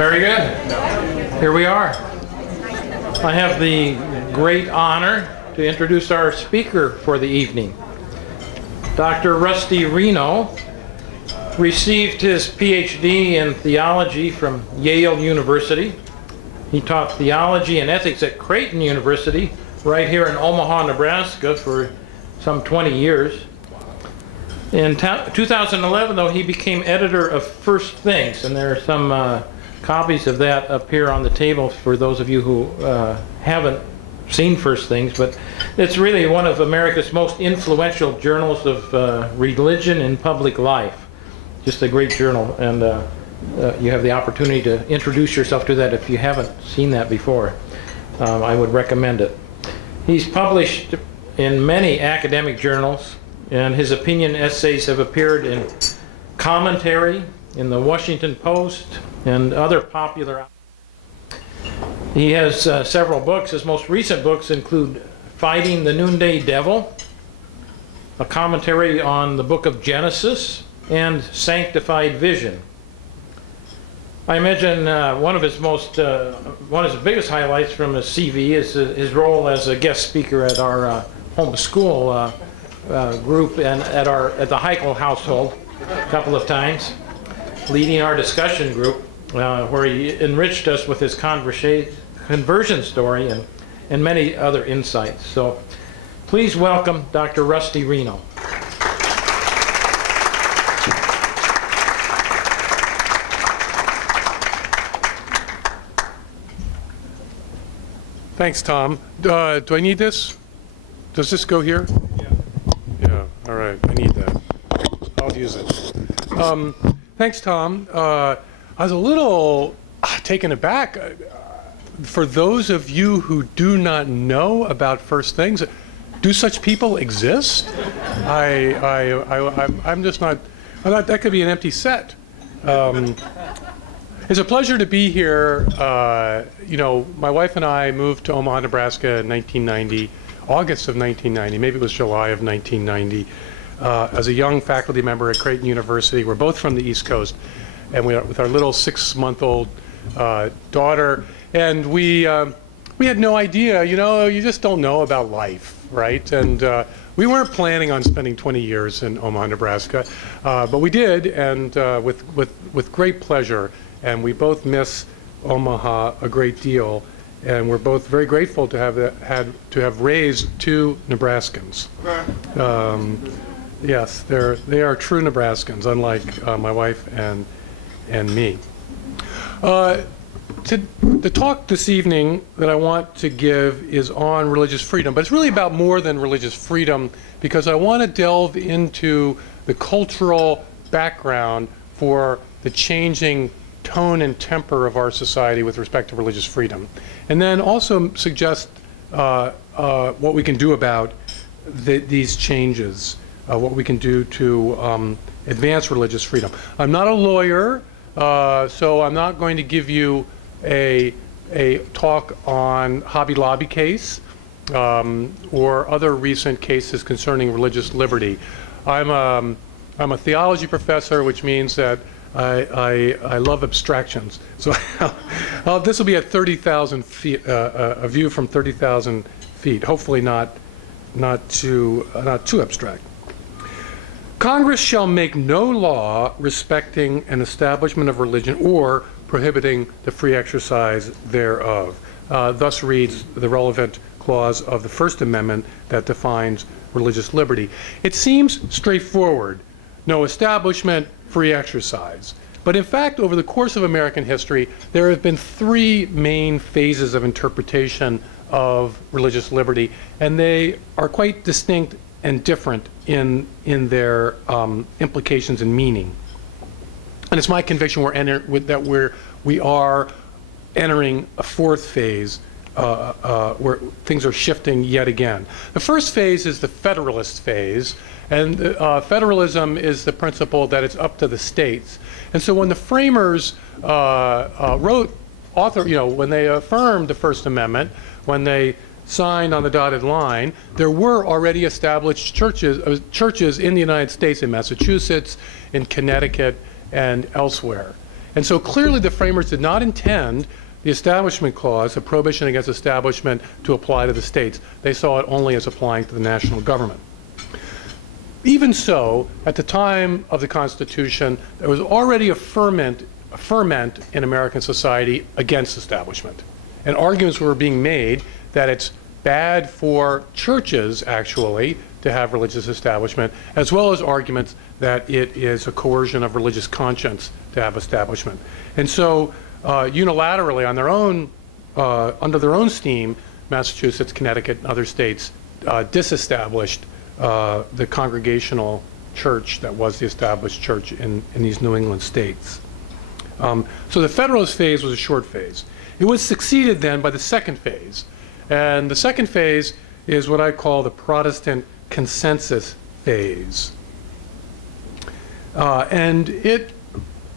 Very good. Here we are. I have the great honor to introduce our speaker for the evening. Dr. Rusty Reno received his PhD in theology from Yale University. He taught theology and ethics at Creighton University right here in Omaha, Nebraska for some 20 years. In 2011, though, he became editor of First Things, and there are some copies of that up here on the table for those of you who haven't seen First Things, but it's really one of America's most influential journals of religion and public life. Just a great journal, and you have the opportunity to introduce yourself to that if you haven't seen that before. I would recommend it. He's published in many academic journals, and his opinion essays have appeared in Commentary, in the Washington Post, and other popular outlets. He has several books. His most recent books include Fighting the Noonday Devil, a commentary on the book of Genesis, and Sanctified Vision. I imagine one of his biggest highlights from his CV is his role as a guest speaker at our homeschool group and at the Heichel household a couple of times, leading our discussion group where he enriched us with his conversion story and many other insights. So please welcome Dr. Rusty Reno. Thanks, Tom. Do I need this? Does this go here? Yeah, all right, I need that. I'll use it. Thanks, Tom. I was a little taken aback. For those of you who do not know about First Things, do such people exist? I'm just not, that could be an empty set. It's a pleasure to be here. You know, my wife and I moved to Omaha, Nebraska in 1990, August of 1990, maybe it was July of 1990, as a young faculty member at Creighton University. We're both from the East Coast, and we are with our little 6-month-old daughter, and we had no idea, you know, you just don't know about life, right? And we weren't planning on spending 20 years in Omaha, Nebraska, but we did, and with great pleasure. And we both miss Omaha a great deal, and we're both very grateful to have raised 2 Nebraskans. Yes, they are true Nebraskans, unlike my wife and me. The talk this evening that I want to give is on religious freedom, but it's really about more than religious freedom, because I want to delve into the cultural background for the changing tone and temper of our society with respect to religious freedom, and then also suggest what we can do about these changes, what we can do to advance religious freedom. I'm not a lawyer, so I'm not going to give you a talk on Hobby Lobby case or other recent cases concerning religious liberty. I'm a theology professor, which means that I love abstractions. So this will be at 30,000 feet, a view from 30,000 feet. Hopefully not too abstract. Congress shall make no law respecting an establishment of religion or prohibiting the free exercise thereof. Thus reads the relevant clause of the First Amendment that defines religious liberty. It seems straightforward. No establishment, free exercise. But in fact, over the course of American history, there have been 3 main phases of interpretation of religious liberty, and they are quite distinct and different in their implications and meaning. And it's my conviction we are entering a 4th phase where things are shifting yet again. The first phase is the Federalist phase, and federalism is the principle that it's up to the states. And so when the framers when they affirmed the First Amendment, when they signed on the dotted line, there were already established churches in the United States, in Massachusetts, in Connecticut, and elsewhere. And so clearly the framers did not intend the Establishment Clause, the prohibition against establishment, to apply to the states. They saw it only as applying to the national government. Even so, at the time of the Constitution, there was already a ferment in American society against establishment. And arguments were being made that it's bad for churches, actually, to have religious establishment, as well as arguments that it is a coercion of religious conscience to have establishment. And so, unilaterally, on their own, under their own steam, Massachusetts, Connecticut, and other states disestablished the congregational church that was the established church in these New England states. So the Federalist phase was a short phase. It was succeeded then by the second phase. And the second phase is what I call the Protestant consensus phase. And it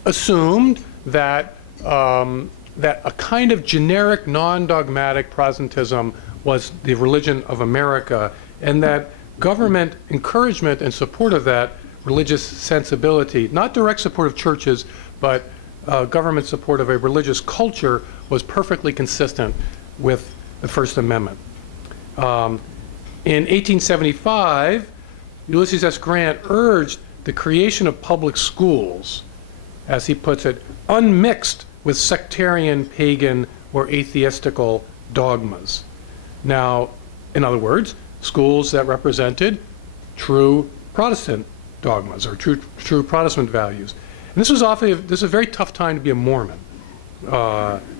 assumed that, that a kind of generic, non-dogmatic Protestantism was the religion of America, and that government encouragement and support of that religious sensibility, not direct support of churches, but government support of a religious culture, was perfectly consistent with the First Amendment. In 1875, Ulysses S. Grant urged the creation of public schools, as he puts it, unmixed with sectarian, pagan, or atheistical dogmas. Now, in other words, schools that represented true Protestant dogmas or true Protestant values. And this was a very tough time to be a Mormon,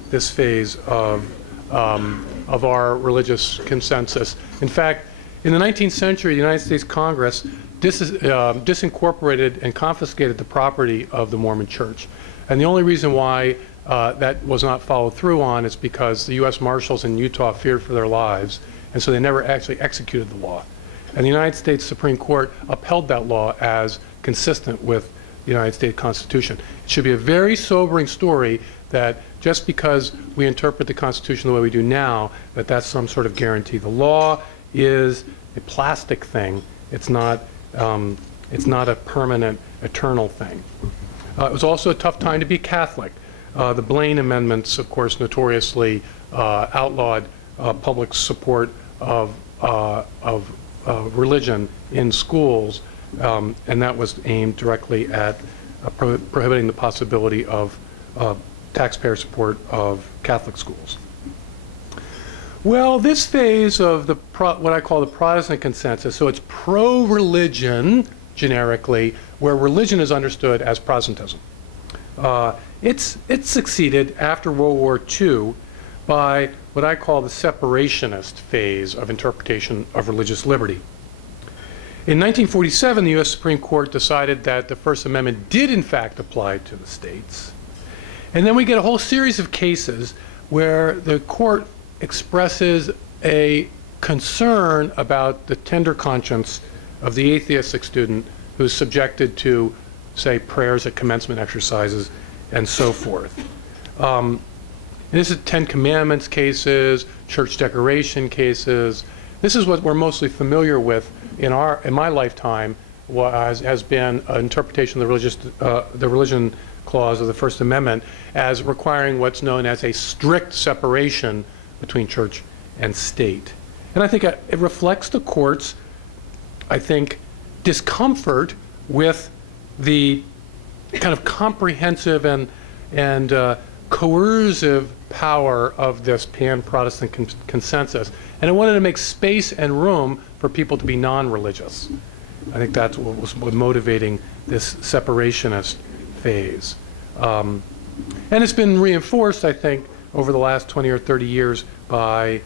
this phase of our religious consensus. In fact, in the 19th century, the United States Congress disincorporated and confiscated the property of the Mormon Church. And the only reason why that was not followed through on is because the U.S. Marshals in Utah feared for their lives, and so they never actually executed the law. And the United States Supreme Court upheld that law as consistent with the United States Constitution. It should be a very sobering story that just because we interpret the Constitution the way we do now, that that's some sort of guarantee. The law is a plastic thing. It's not a permanent, eternal thing. It was also a tough time to be Catholic. The Blaine Amendments, of course, notoriously outlawed public support of religion in schools, and that was aimed directly at prohibiting the possibility of taxpayer support of Catholic schools. Well, this phase of what I call the Protestant consensus, so it's pro-religion, generically, where religion is understood as Protestantism. It's succeeded after World War II by what I call the separationist phase of interpretation of religious liberty. In 1947, the U.S. Supreme Court decided that the First Amendment did in fact apply to the states. And then we get a whole series of cases where the court expresses a concern about the tender conscience of the atheistic student who's subjected to, say, prayers at commencement exercises and so forth. This is Ten Commandments cases, church decoration cases. This is what we're mostly familiar with in my lifetime, has been an interpretation of the religion clause of the First Amendment as requiring what's known as a strict separation between church and state. And I think it reflects the court's, I think, discomfort with the kind of comprehensive and coercive power of this pan-Protestant consensus. And it wanted to make space and room for people to be non-religious. I think that's what was motivating this separationist phase. And it's been reinforced, I think, over the last 20 or 30 years by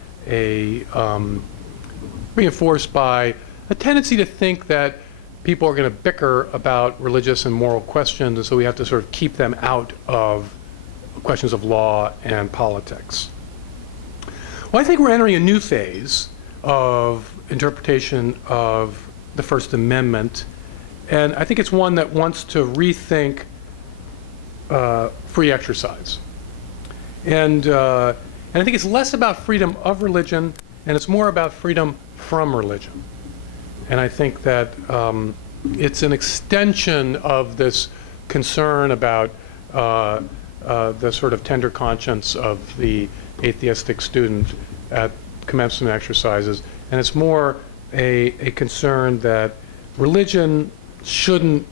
reinforced by a tendency to think that people are going to bicker about religious and moral questions, and so we have to sort of keep them out of questions of law and politics. Well, I think we're entering a new phase of interpretation of the First Amendment, and I think it's one that wants to rethink free exercise. And I think it's less about freedom of religion, and it's more about freedom from religion. And I think that it's an extension of this concern about the sort of tender conscience of the atheistic student at commencement exercises, and it's more a concern that religion shouldn't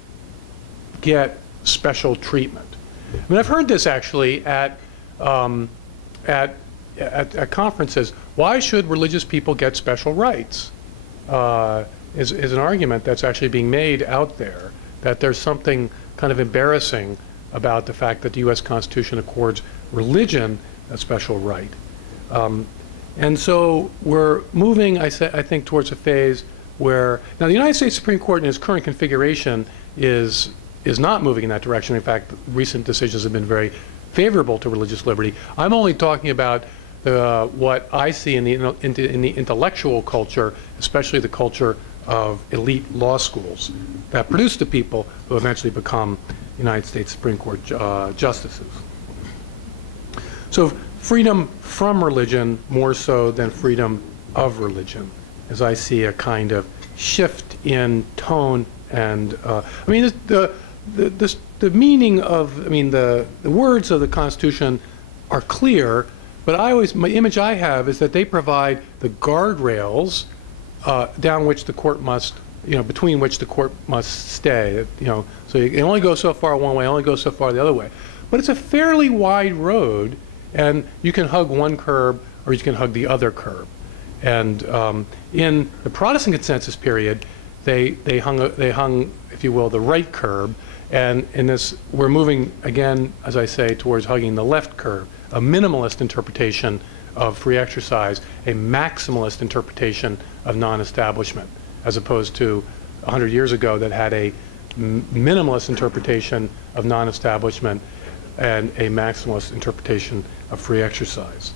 get special treatment. I mean, I've heard this actually at conferences. Why should religious people get special rights? Is an argument that's actually being made out there, that there's something kind of embarrassing about the fact that the U.S. Constitution accords religion a special right. And so we're moving, I think, towards a phase where, now the United States Supreme Court in its current configuration is not moving in that direction. In fact, recent decisions have been very favorable to religious liberty. I'm only talking about what I see in the intellectual culture, especially the culture of elite law schools that produce the people who eventually become United States Supreme Court justices. So freedom from religion more so than freedom of religion, as I see a kind of shift in tone and I mean the meaning of, I mean the words of the Constitution are clear, but my image I have is that they provide the guardrails down which the court must, between which the court must stay. So you can only go so far one way, only go so far the other way. But it's a fairly wide road, and you can hug one curb or you can hug the other curb. And in the Protestant consensus period, they hung, if you will, the right curb. And in this, we're moving again, as I say, towards hugging the left curb, a minimalist interpretation of free exercise, a maximalist interpretation of non-establishment, as opposed to 100 years ago that had a minimalist interpretation of non-establishment and a maximalist interpretation of free exercise.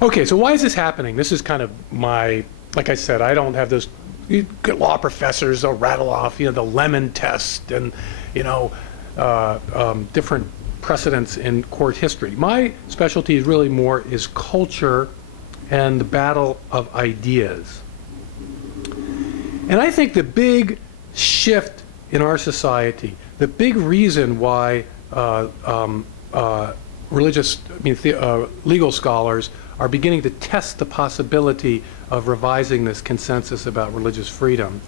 Okay, so why is this happening? This is kind of like I said, I don't have those law professors, they'll rattle off, the Lemon test and, different precedents in court history. My specialty is really is culture and the battle of ideas. And I think the big shift in our society, the big reason why legal scholars are beginning to test the possibility of revising this consensus about religious freedom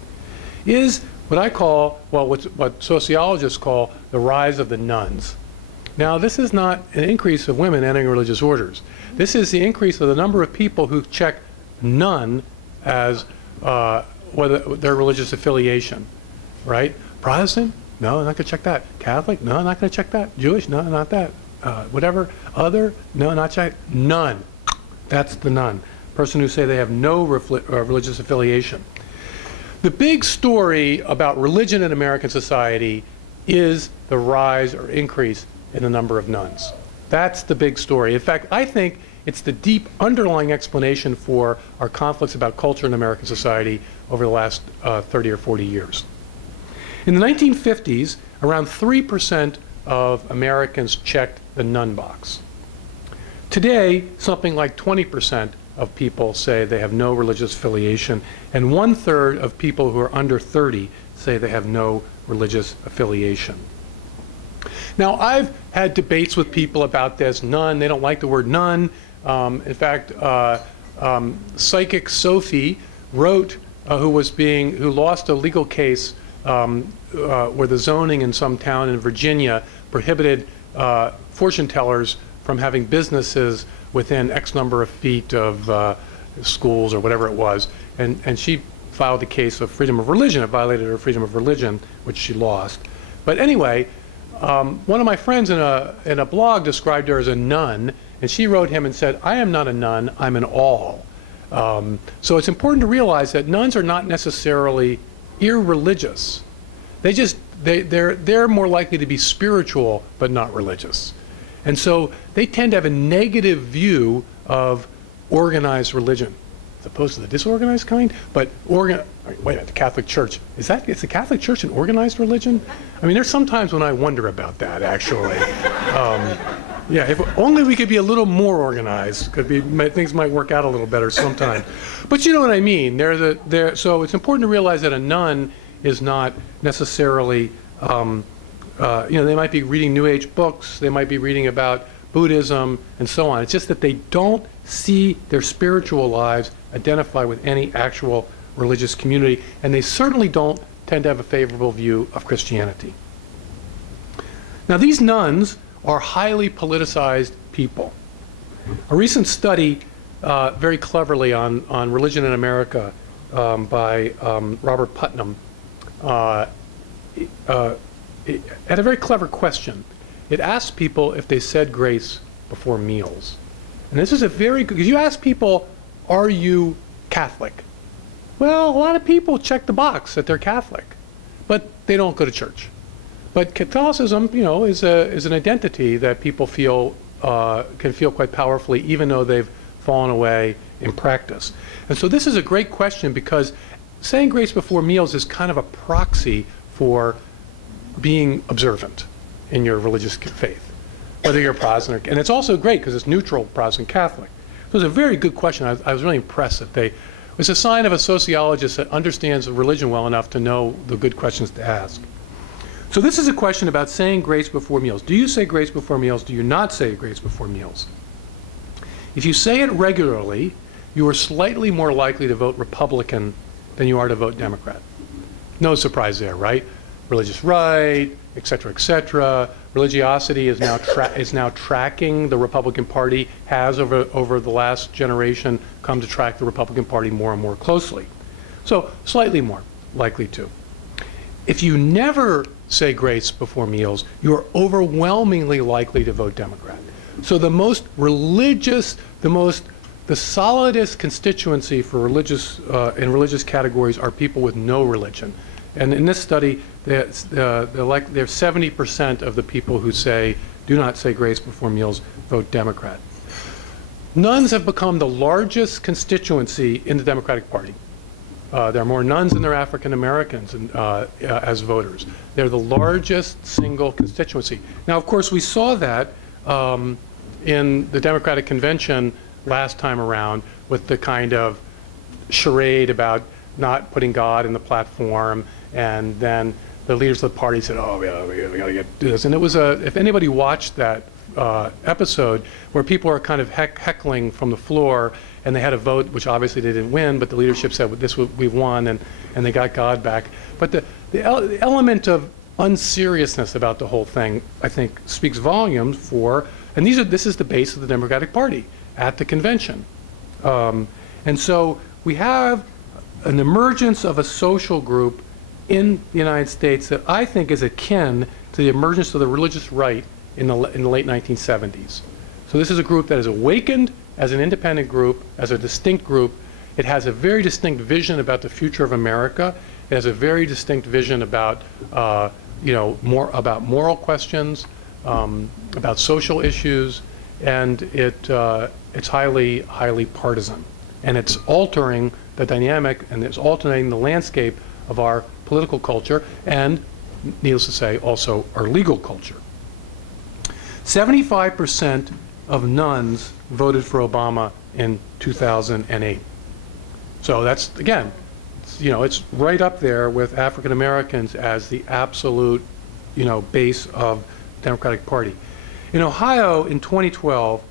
is what I call, what sociologists call the rise of the nuns. Now, this is not an increase of women entering religious orders. This is the increase of the number of people who check nun as whether their religious affiliation, right? Protestant? No, I'm not going to check that. Catholic? No, I'm not going to check that. Jewish? No, not that. Whatever. Other? No, not check. None. That's the nun. Person who say they have no religious affiliation. The big story about religion in American society is the rise or increase in the number of nuns. That's the big story. In fact, I think it's the deep underlying explanation for our conflicts about culture in American society over the last 30 or 40 years. In the 1950s, around 3% of Americans checked the nun box. Today, something like 20% of people say they have no religious affiliation, and 1/3 of people who are under 30 say they have no religious affiliation. Now, I've had debates with people about this. Nun, they don't like the word nun. In fact, Psychic Sophie wrote, who lost a legal case where the zoning in some town in Virginia prohibited fortune tellers from having businesses within X number of feet of schools or whatever it was. And she filed a case of freedom of religion. It violated her freedom of religion, which she lost. But anyway, one of my friends in a blog described her as a nun, and she wrote him and said, "I am not a nun, I'm an all." So it's important to realize that nuns are not necessarily irreligious. They're more likely to be spiritual but not religious. And so they tend to have a negative view of organized religion, as opposed to the disorganized kind. But wait a minute, the Catholic Church, is the Catholic Church an organized religion? I mean, there's some times when I wonder about that, actually. Yeah, if only we could be a little more organized, things might work out a little better sometime. But you know what I mean. So it's important to realize that a nun is not necessarily they might be reading New Age books, they might be reading about Buddhism and so on. It's just that they don't see their spiritual lives identify with any actual religious community, and they certainly don't tend to have a favorable view of Christianity. Now, these nuns are highly politicized people. A recent study, very cleverly on religion in America by Robert Putnam, it had a very clever question. It asked people if they said grace before meals. And this is a very good, because you ask people, are you Catholic? Well, a lot of people check the box that they're Catholic, but they don't go to church. But Catholicism, is an identity that people feel can feel quite powerfully, even though they've fallen away in practice. And so this is a great question, because saying grace before meals is kind of a proxy for being observant in your religious faith, whether you're Protestant or, and it's also great because it's neutral Protestant Catholic. So it was a very good question. I was really impressed that it's a sign of a sociologist that understands religion well enough to know the good questions to ask. So this is a question about saying grace before meals. Do you say grace before meals? Do you not say grace before meals? If you say it regularly, you are slightly more likely to vote Republican than you are to vote Democrat. No surprise there, right? Religious right, et cetera, religiosity is now tracking the Republican Party, has over the last generation come to track the Republican Party more and more closely. So slightly more likely to. If you never say grace before meals, you are overwhelmingly likely to vote Democrat. So the most religious, the solidest constituency for religious in religious categories are people with no religion. And in this study, there's 70% of the people who do not say grace before meals vote Democrat. Nuns have become the largest constituency in the Democratic Party. There are more nuns than there are African Americans as voters. They're the largest single constituency. Now, of course, we saw that in the Democratic Convention last time around with the kind of charade about not putting God in the platform, and then the leaders of the party said, "Oh, yeah, we got to do this." And it was if anybody watched that episode where people are kind of heckling from the floor, and they had a vote, which obviously they didn't win, but the leadership said, we've won, and they got God back. But the element of unseriousness about the whole thing, I think, speaks volumes for, and this is the base of the Democratic Party at the convention. And so we have an emergence of a social group in the United States that I think is akin to the emergence of the religious right in the late 1970s. So this is a group that is awakened as an independent group, as a distinct group. It has a very distinct vision about the future of America. It has a very distinct vision about, more about moral questions, about social issues, and it's highly, highly partisan. And it's altering the dynamic, and it's alternating the landscape of our political culture, and, needless to say, also our legal culture. 75% of nuns voted for Obama in 2008. So that's, again, it's right up there with African Americans as the absolute, base of the Democratic Party. In Ohio, in 2012,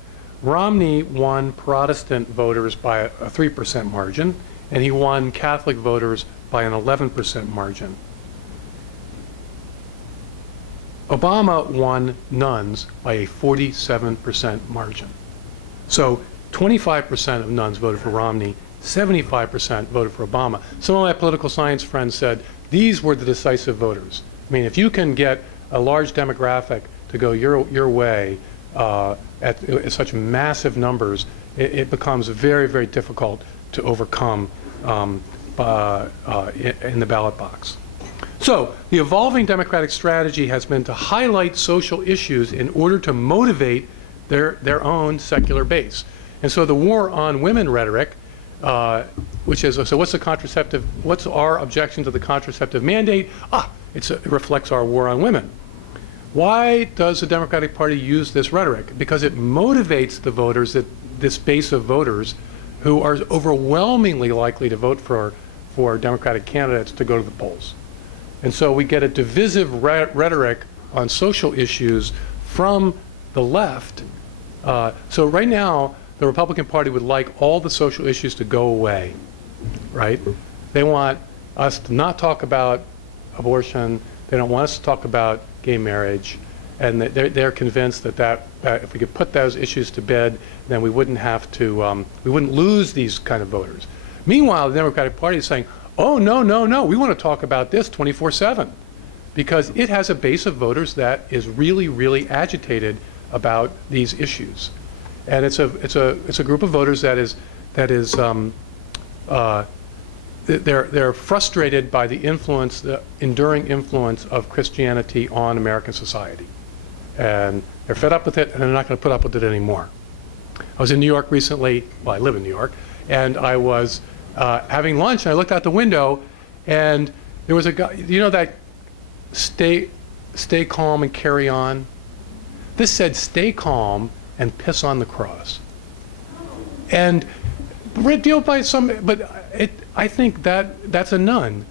Romney won Protestant voters by a 3% margin, and he won Catholic voters by an 11% margin. Obama won nuns by a 47% margin. So 25% of nuns voted for Romney, 75% voted for Obama. Some of my political science friends said these were the decisive voters. I mean, if you can get a large demographic to go your way at such massive numbers, it becomes very, very difficult to overcome in the ballot box. So the evolving Democratic strategy has been to highlight social issues in order to motivate their own secular base. And so the war on women rhetoric, which is, so what's our objection to the contraceptive mandate? It reflects our war on women. Why does the Democratic Party use this rhetoric? Because it motivates the voters, this base of voters who are overwhelmingly likely to vote for Democratic candidates, to go to the polls. And so we get a divisive rhetoric on social issues from the left. So right now, the Republican Party would like all the social issues to go away, right? They want us to not talk about abortion. They don't want us to talk about gay marriage. And they're convinced that if we could put those issues to bed, then we wouldn't have to, we wouldn't lose these kind of voters. Meanwhile, the Democratic Party is saying, oh, no, no, no, we want to talk about this 24/7, because it has a base of voters that is really, really agitated about these issues. And it's a group of voters that is they're frustrated by the influence, the enduring influence of Christianity on American society. And they're fed up with it, and they're not going to put up with it anymore. I was in New York recently. Well, I live in New York. And I was having lunch, and I looked out the window, and there was a guy, you know that stay calm and carry on? This said, stay calm and piss on the cross. And deal by some, but I think that's a nun.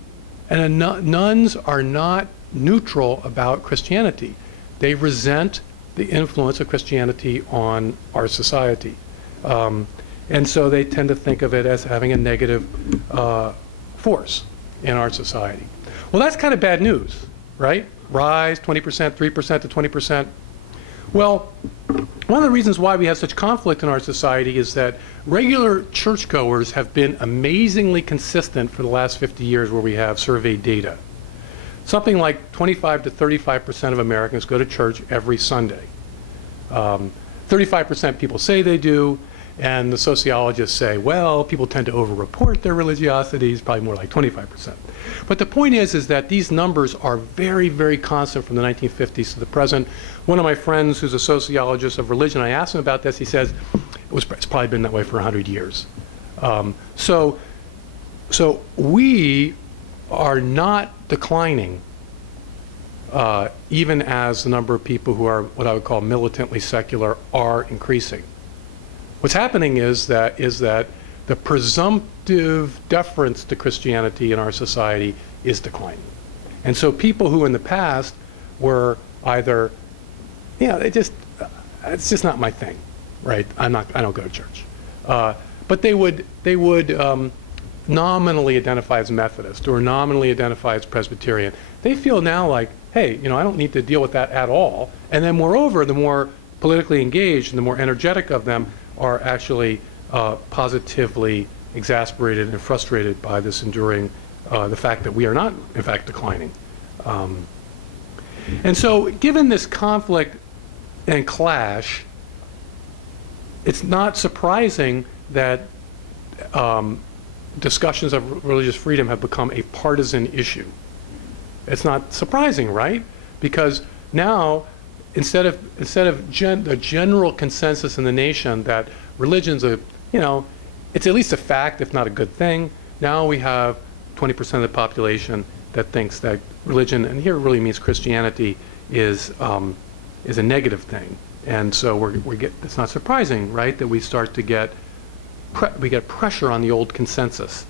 And nuns are not neutral about Christianity. They resent the influence of Christianity on our society. And so they tend to think of it as having a negative force in our society. Well, that's kind of bad news, right? Rise 20%, 3% to 20%. Well, one of the reasons why we have such conflict in our society is that regular churchgoers have been amazingly consistent for the last 50 years where we have survey data. Something like 25 to 35% of Americans go to church every Sunday. 35% people say they do, and the sociologists say, well, people tend to over-report their religiosity. It's probably more like 25%. But the point is that these numbers are very, very constant from the 1950s to the present. One of my friends who's a sociologist of religion, I asked him about this. He says, it's probably been that way for 100 years. So we are not declining, even as the number of people who are what I would call militantly secular are increasing. What's happening is that the presumptive deference to Christianity in our society is declining. And so people who in the past were either, it's just not my thing, right? I don't go to church. But they would nominally identify as Methodist or nominally identify as Presbyterian. They feel now like, hey, I don't need to deal with that at all. And then moreover, the more politically engaged and the more energetic of them are actually positively exasperated and frustrated by this enduring, the fact that we are not, in fact, declining. And so given this conflict and clash, it's not surprising that discussions of religious freedom have become a partisan issue. It's not surprising, right? Because now, instead of the general consensus in the nation that religion's it's at least a fact, if not a good thing, now we have 20% of the population that thinks that religion, and here it really means Christianity, is a negative thing. And so it's not surprising, right, that we start to get pressure on the old consensus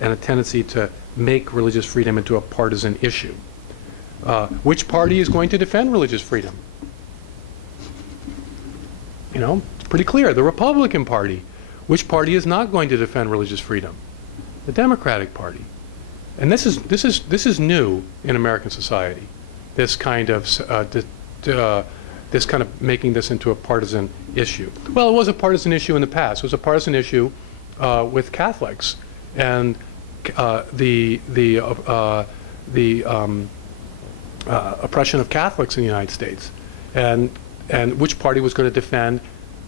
and a tendency to make religious freedom into a partisan issue. Which party is going to defend religious freedom? It's pretty clear. The Republican Party. Which party is not going to defend religious freedom? The Democratic Party. And this is new in American society. This kind of making this into a partisan issue. Well, it was a partisan issue in the past. It was a partisan issue with Catholics and the oppression of Catholics in the United States, and which party was going to defend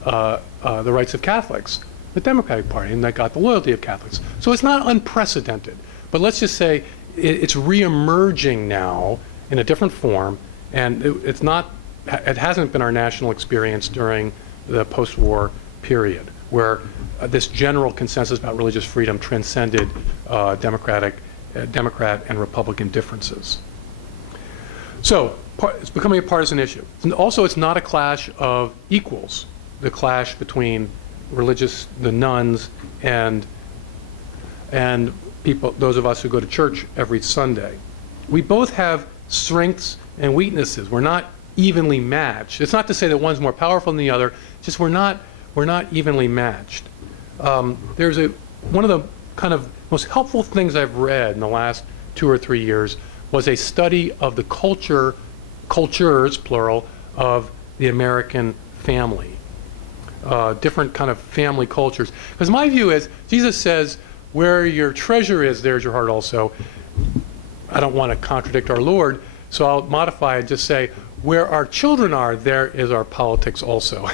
the rights of Catholics? The Democratic Party, and that got the loyalty of Catholics. So it's not unprecedented, but let's just say it's re-emerging now in a different form, and it hasn't been our national experience during the post-war period, where this general consensus about religious freedom transcended Democrat and Republican differences. So it's becoming a partisan issue. And also, it's not a clash of equals, the clash between the nuns and people, those of us who go to church every Sunday. We both have strengths and weaknesses. We're not evenly matched. It's not to say that one's more powerful than the other, just we're not evenly matched. One of the kind of most helpful things I've read in the last 2 or 3 years was a study of the cultures, plural, of the American family. Different kind of family cultures. Because my view is, Jesus says, where your treasure is, there's your heart also. I don't want to contradict our Lord, so I'll modify and just say, where our children are, there is our politics also.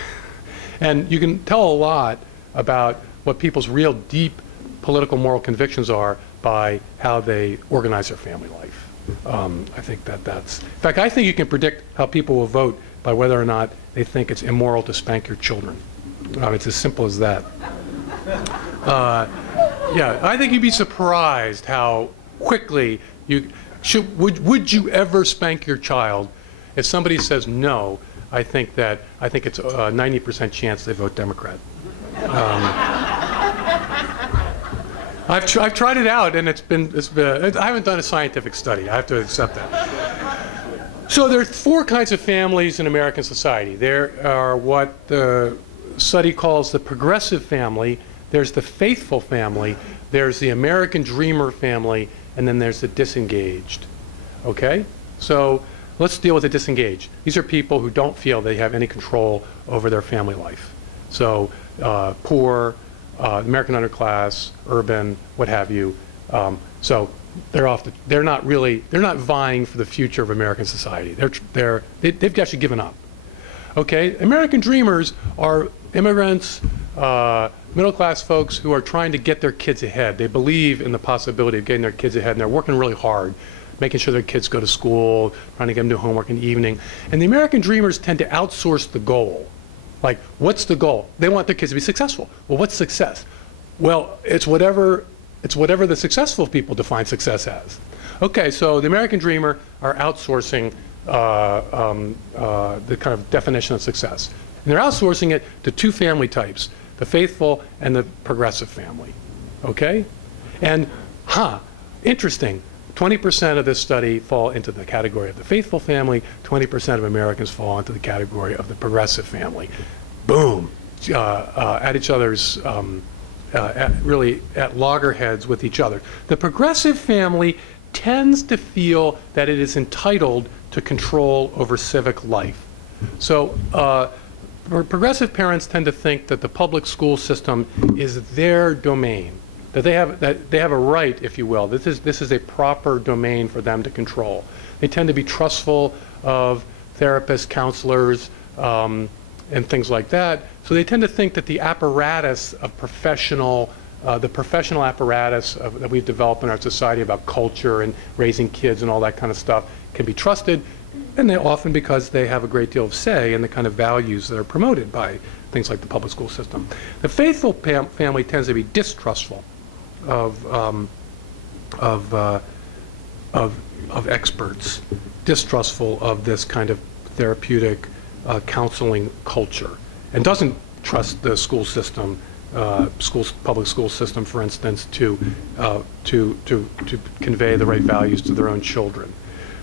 And you can tell a lot about what people's real deep political moral convictions are by how they organize their family life. I think that's... In fact, I think you can predict how people will vote by whether or not they think it's immoral to spank your children. It's as simple as that. Yeah, I think you'd be surprised how quickly would you ever spank your child? If somebody says no, I think it's a 90% chance they vote Democrat. I've tried it out, and I haven't done a scientific study. I have to accept that. So there are 4 kinds of families in American society. There are what the study calls the progressive family. There's the faithful family. There's the American dreamer family, and then there's the disengaged. Okay? So let's deal with the disengaged. These are people who don't feel they have any control over their family life. So poor, American underclass, urban, what have you. So they're not vying for the future of American society. They've actually given up. Okay, American dreamers are immigrants, middle-class folks who are trying to get their kids ahead. They believe in the possibility of getting their kids ahead, and they're working really hard, making sure their kids go to school, trying to get them to do homework in the evening. And the American dreamers tend to outsource the goal. Like, what's the goal? They want their kids to be successful. Well, what's success? Well, it's whatever the successful people define success as. Okay, so the American dreamer are outsourcing the kind of definition of success. And they're outsourcing it to 2 family types, the faithful and the progressive family. Okay? And, interesting. 20% of this study fall into the category of the faithful family, 20% of Americans fall into the category of the progressive family. Boom! At each other's, really at loggerheads with each other. The progressive family tends to feel that it is entitled to control over civic life. So progressive parents tend to think that the public school system is their domain. That they have a right, if you will. This is a proper domain for them to control. They tend to be trustful of therapists, counselors, and things like that. So they tend to think that the apparatus of the professional apparatus that we've developed in our society about culture and raising kids and all that kind of stuff can be trusted, and they often because they have a great deal of say in the kind of values that are promoted by things like the public school system. The faithful family tends to be distrustful of experts, distrustful of this kind of therapeutic counseling culture, and doesn't trust the school system, public school system, for instance, to convey the right values to their own children.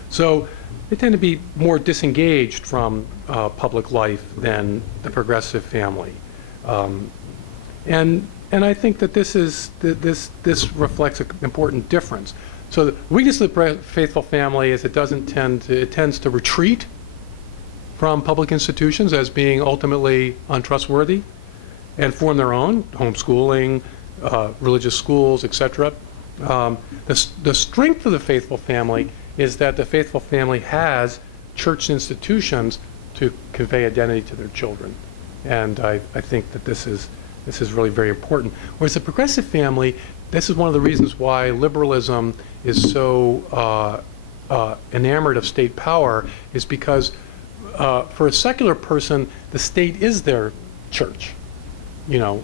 So they tend to be more disengaged from public life than the progressive family, and I think that this reflects an important difference. So the weakness of the faithful family is it tends to retreat from public institutions as being ultimately untrustworthy, and form their own homeschooling, religious schools, etc. The strength of the faithful family is that the faithful family has church institutions to convey identity to their children, and I think that this is really very important. Whereas the progressive family, this is one of the reasons why liberalism is so enamored of state power, is because for a secular person, the state is their church. You know,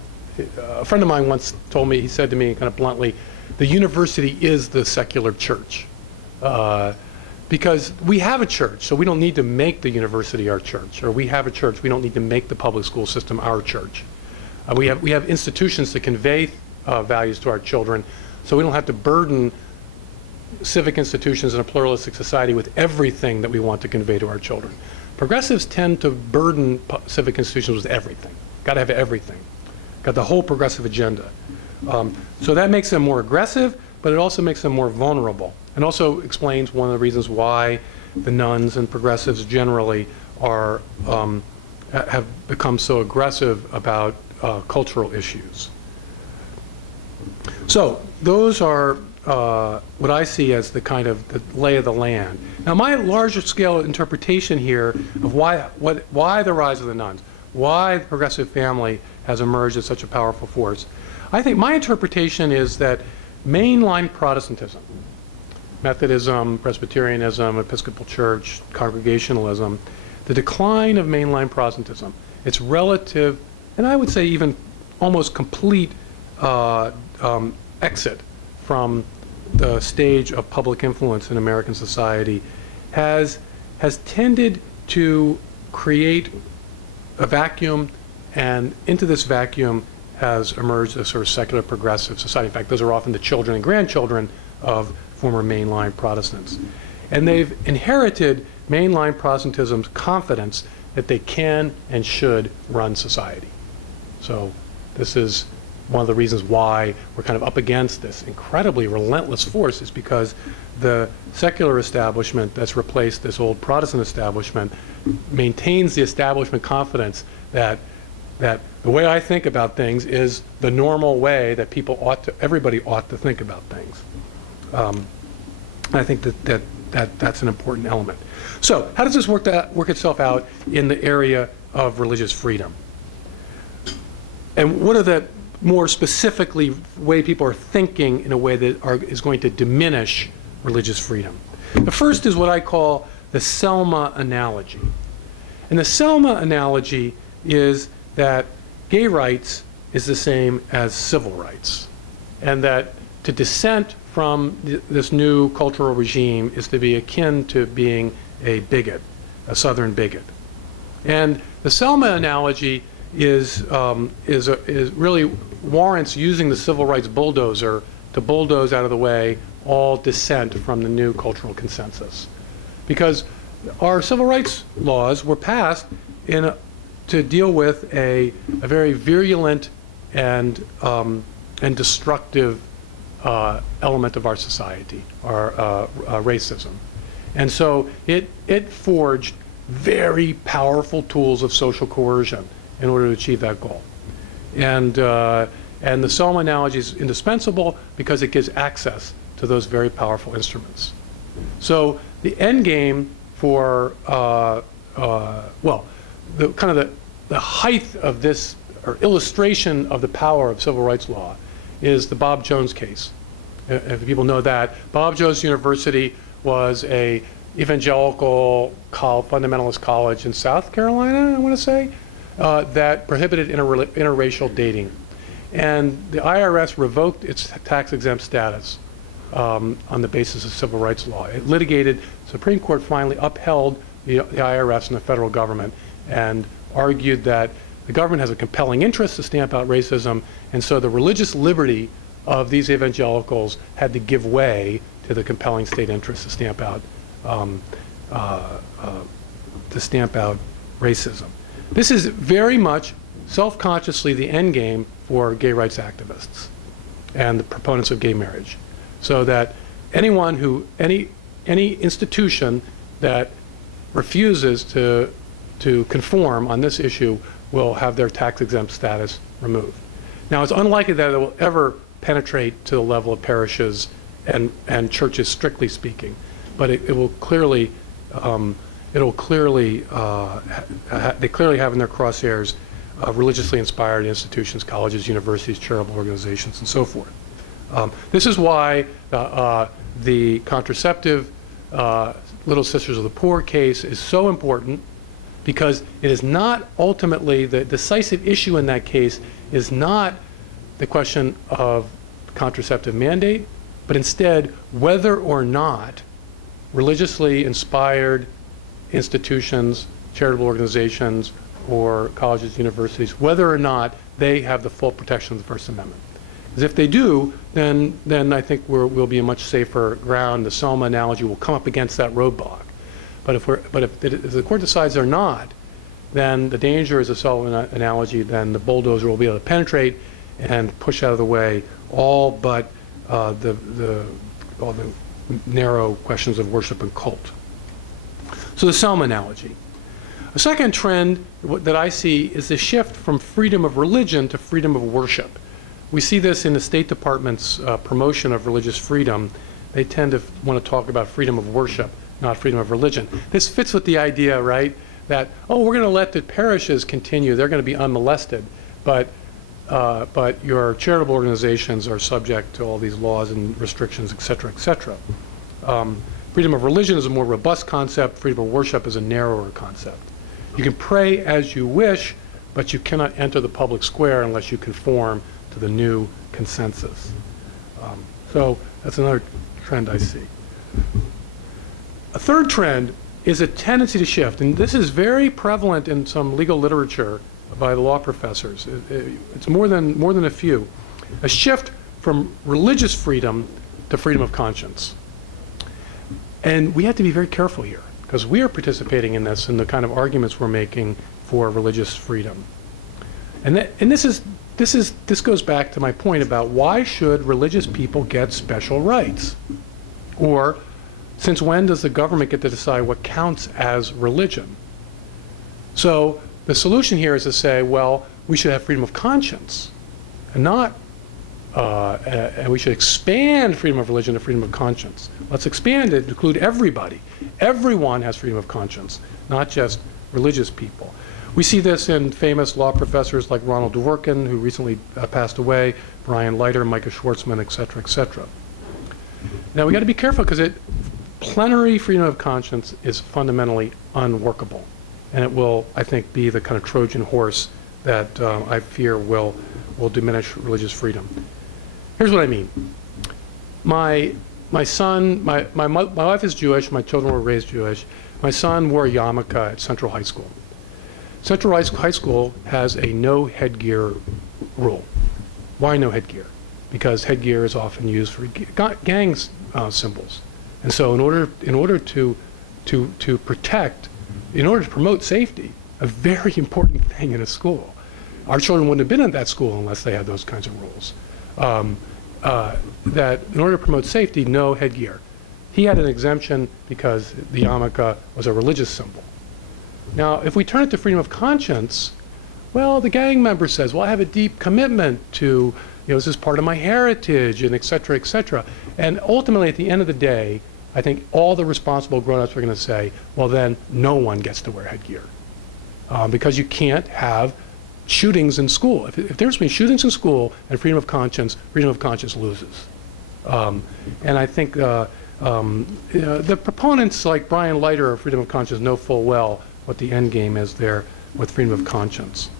a friend of mine once told me, he said to me kind of bluntly, the university is the secular church. Because we have a church, so we don't need to make the university our church. Or we have a church, we don't need to make the public school system our church. We have institutions to convey values to our children, so we don't have to burden civic institutions in a pluralistic society with everything that we want to convey to our children. Progressives tend to burden civic institutions with everything. Got to have everything. Got the whole progressive agenda. So that makes them more aggressive, but it also makes them more vulnerable. And also explains one of the reasons why the nuns and progressives generally are, have become so aggressive about cultural issues. So those are what I see as the kind of the lay of the land. Now, my larger scale interpretation here of why the rise of the nuns, why the progressive family has emerged as such a powerful force, I think my interpretation is that mainline Protestantism, Methodism, Presbyterianism, Episcopal Church, Congregationalism, the decline of mainline Protestantism, its relative, and I would say even almost complete exit from the stage of public influence in American society has tended to create a vacuum, and into this vacuum has emerged a sort of secular progressive society. In fact, those are often the children and grandchildren of former mainline Protestants. And they've inherited mainline Protestantism's confidence that they can and should run society. So this is one of the reasons why we're kind of up against this incredibly relentless force, is because the secular establishment that's replaced this old Protestant establishment maintains the establishment confidence that the way I think about things is the normal way that everybody ought to think about things. I think that's an important element. So how does this work itself out in the area of religious freedom? And what are the more specifically way people are thinking in a way that is going to diminish religious freedom? The first is what I call the Selma analogy. And the Selma analogy is that gay rights is the same as civil rights, and that to dissent from this new cultural regime is to be akin to being a bigot, a Southern bigot. And the Selma analogy is really warrants using the civil rights bulldozer to bulldoze out of the way all dissent from the new cultural consensus. Because our civil rights laws were passed to deal with a very virulent and destructive element of our society, our racism. And so it forged very powerful tools of social coercion in order to achieve that goal. And the Selma analogy is indispensable because it gives access to those very powerful instruments. So the end game for, well, the height of this, or illustration of the power of civil rights law, is the Bob Jones case. If people know that, Bob Jones University was a evangelical fundamentalist college in South Carolina, I want to say, that prohibited interracial dating. And the IRS revoked its tax-exempt status on the basis of civil rights law. It litigated, Supreme Court finally upheld the IRS and the federal government and argued that the government has a compelling interest to stamp out racism, and so the religious liberty of these evangelicals had to give way to the compelling state interest to stamp out racism. This is very much self-consciously the end game for gay rights activists and the proponents of gay marriage, so that any institution that refuses to conform on this issue will have their tax-exempt status removed. Now, it's unlikely that it will ever penetrate to the level of parishes and churches, strictly speaking, but they clearly have in their crosshairs religiously inspired institutions, colleges, universities, charitable organizations, and so forth. This is why the contraceptive Little Sisters of the Poor case is so important, because it is not ultimately, the decisive issue in that case is not the question of contraceptive mandate, but instead whether or not religiously inspired institutions, charitable organizations, or colleges, universities, whether or not they have the full protection of the First Amendment. Because if they do, then I think we'll be a much safer ground. The Selma analogy will come up against that roadblock. But if the court decides they're not, then the danger is a Selma analogy. Then the bulldozer will be able to penetrate and push out of the way all but all the narrow questions of worship and cult. So the Selma analogy. A second trend that I see is the shift from freedom of religion to freedom of worship. We see this in the State Department's promotion of religious freedom. They tend to want to talk about freedom of worship, not freedom of religion. This fits with the idea, right, that, oh, we're going to let the parishes continue. They're going to be unmolested, but your charitable organizations are subject to all these laws and restrictions, et cetera, et cetera. Freedom of religion is a more robust concept. Freedom of worship is a narrower concept. You can pray as you wish, but you cannot enter the public square unless you conform to the new consensus. So that's another trend I see. A third trend is a tendency to shift, and this is very prevalent in some legal literature by the law professors. It's more than a few. A shift from religious freedom to freedom of conscience. And we have to be very careful here, because we are participating in this, in the kind of arguments we're making for religious freedom. And this goes back to my point about why should religious people get special rights? Or since when does the government get to decide what counts as religion? So the solution here is to say, well, we should have freedom of conscience, and not, and we should expand freedom of religion to freedom of conscience. Let's expand it to include everybody. Everyone has freedom of conscience, not just religious people. We see this in famous law professors like Ronald Dworkin, who recently passed away, Brian Leiter, Micah Schwartzman, et cetera, et cetera. Now we got to be careful, because plenary freedom of conscience is fundamentally unworkable. And it will, I think, be the kind of Trojan horse that I fear will diminish religious freedom. Here's what I mean. My wife is Jewish, my children were raised Jewish. My son wore a yarmulke at Central High School. Central High School has a no headgear rule. Why no headgear? Because headgear is often used for gang symbols. And so in order to promote safety, a very important thing in a school. Our children wouldn't have been in that school unless they had those kinds of rules. That in order to promote safety, no headgear. He had an exemption because the yarmulke was a religious symbol. Now, if we turn it to freedom of conscience, well, the gang member says, well, I have a deep commitment to, this is part of my heritage, and et cetera, et cetera. And ultimately, at the end of the day, I think all the responsible grown-ups are going to say, well, then no one gets to wear headgear. Because you can't have shootings in school. If there's been shootings in school and freedom of conscience loses. And I think the proponents like Brian Leiter of freedom of conscience know full well what the end game is there with freedom of conscience.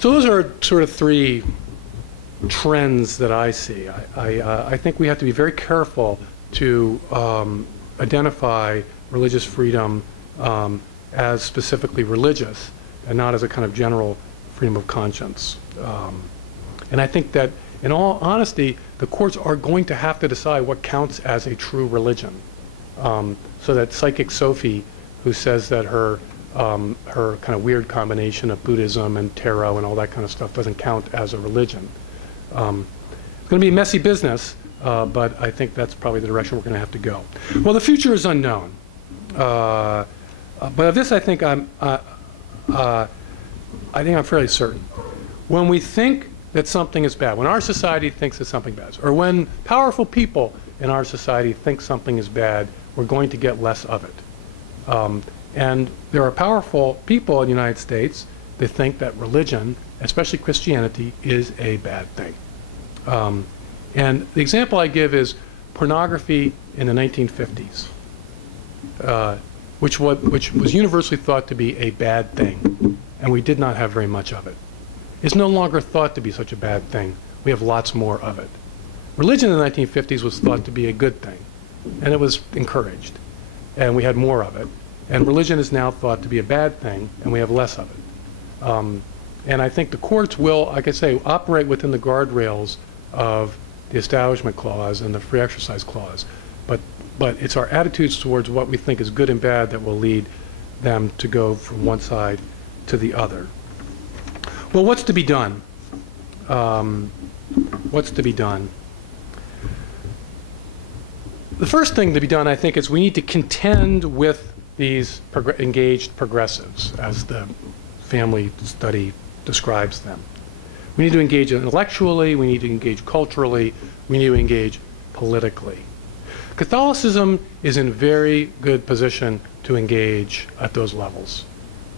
So those are sort of three trends that I see. I think we have to be very careful to identify religious freedom as specifically religious and not as a kind of general freedom of conscience. And I think that, in all honesty, the courts are going to have to decide what counts as a true religion. So that psychic Sophie, who says that her kind of weird combination of Buddhism and tarot and all that kind of stuff doesn't count as a religion. It's going to be a messy business, but I think that's probably the direction we're going to have to go. Well, the future is unknown. But of this, I think I'm fairly certain. When we think that something is bad, when our society thinks that something bad is, or when powerful people in our society think something is bad, we're going to get less of it. And there are powerful people in the United States that think that religion, especially Christianity, is a bad thing. And the example I give is pornography in the 1950s, which was universally thought to be a bad thing, and we did not have very much of it. It's no longer thought to be such a bad thing. We have lots more of it. Religion in the 1950s was thought to be a good thing, and it was encouraged, and we had more of it. And religion is now thought to be a bad thing, and we have less of it. And I think the courts will, like I say, operate within the guardrails of the Establishment Clause and the Free Exercise Clause. But it's our attitudes towards what we think is good and bad that will lead them to go from one side to the other. Well, what's to be done? What's to be done? The first thing to be done, I think, is we need to contend with these engaged progressives, as the family study describes them. We need to engage intellectually, we need to engage culturally, we need to engage politically. Catholicism is in a very good position to engage at those levels.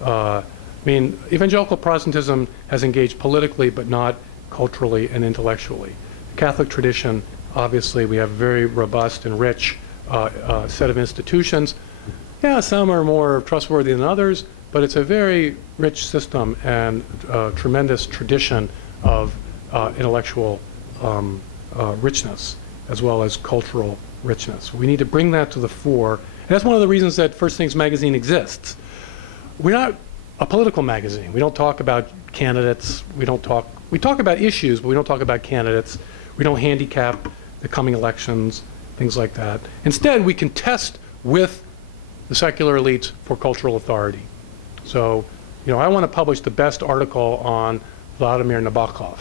I mean, evangelical Protestantism has engaged politically, but not culturally and intellectually. Catholic tradition, obviously, we have a very robust and rich set of institutions. Yeah, some are more trustworthy than others, but it's a very rich system and tremendous tradition of intellectual richness, as well as cultural richness. We need to bring that to the fore. And that's one of the reasons that First Things Magazine exists. We're not a political magazine. We don't talk about candidates. We talk about issues, but we don't talk about candidates. We don't handicap the coming elections, things like that. Instead, we contest with the secular elites for cultural authority. So, you know, I want to publish the best article on Vladimir Nabokov,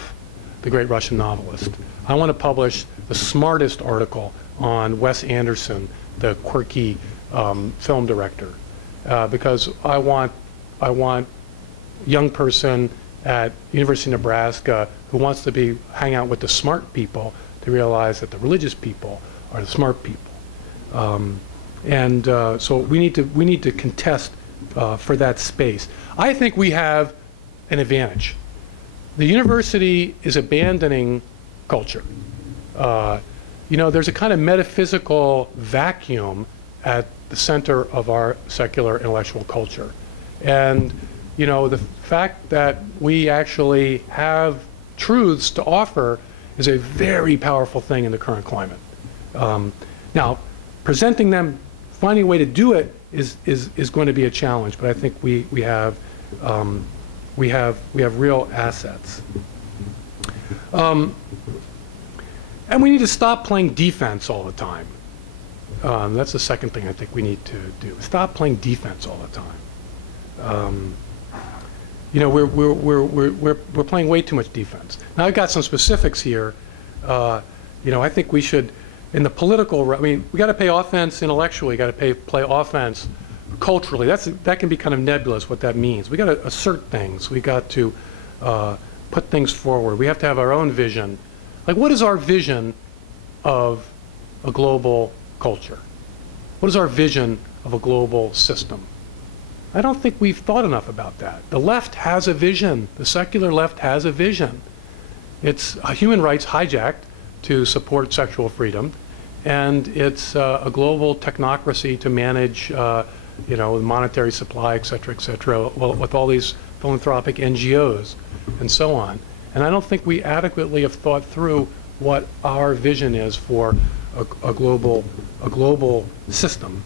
the great Russian novelist. I want to publish the smartest article on Wes Anderson, the quirky film director, because I want a young person at University of Nebraska who wants to hang out with the smart people to realize that the religious people are the smart people. So we need to contest for that space. I think we have an advantage. The university is abandoning culture. You know, there's a kind of metaphysical vacuum at the center of our secular intellectual culture. And, you know, the fact that we actually have truths to offer is a very powerful thing in the current climate. Now, presenting them, finding a way to do it is going to be a challenge, but I think we have real assets. And we need to stop playing defense all the time. That's the second thing I think we need to do. Stop playing defense all the time. You know, we're playing way too much defense. Now I've got some specifics here. You know, I think we should, in the political, I mean, we got to play offense intellectually. We got to play offense culturally. That can be kind of nebulous what that means. We got to assert things. We got to put things forward. We have to have our own vision. Like, what is our vision of a global culture? What is our vision of a global system? I don't think we've thought enough about that. The left has a vision. The secular left has a vision. It's human rights hijacked to support sexual freedom, and it's a global technocracy to manage, you know, monetary supply, et cetera, well, with all these philanthropic NGOs and so on. And I don't think we adequately have thought through what our vision is for a global system.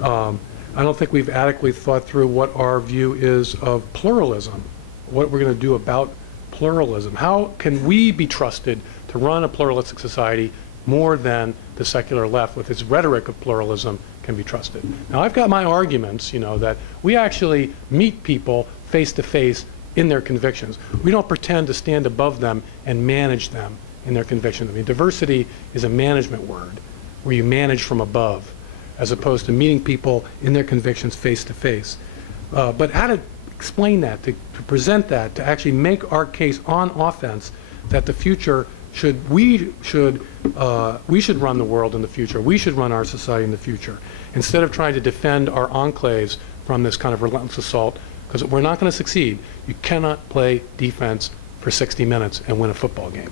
I don't think we've adequately thought through what our view is of pluralism, what we're going to do about pluralism. How can we be trusted to run a pluralistic society more than the secular left with its rhetoric of pluralism can be trusted? Now, I've got my arguments, you know, that we actually meet people face to face in their convictions. We don't pretend to stand above them and manage them in their convictions. I mean, diversity is a management word where you manage from above, as opposed to meeting people in their convictions face to face. But how to explain that, to present that, to actually make our case on offense that the future we should run the world in the future. We should run our society in the future, instead of trying to defend our enclaves from this kind of relentless assault, because we're not going to succeed. You cannot play defense for 60 minutes and win a football game.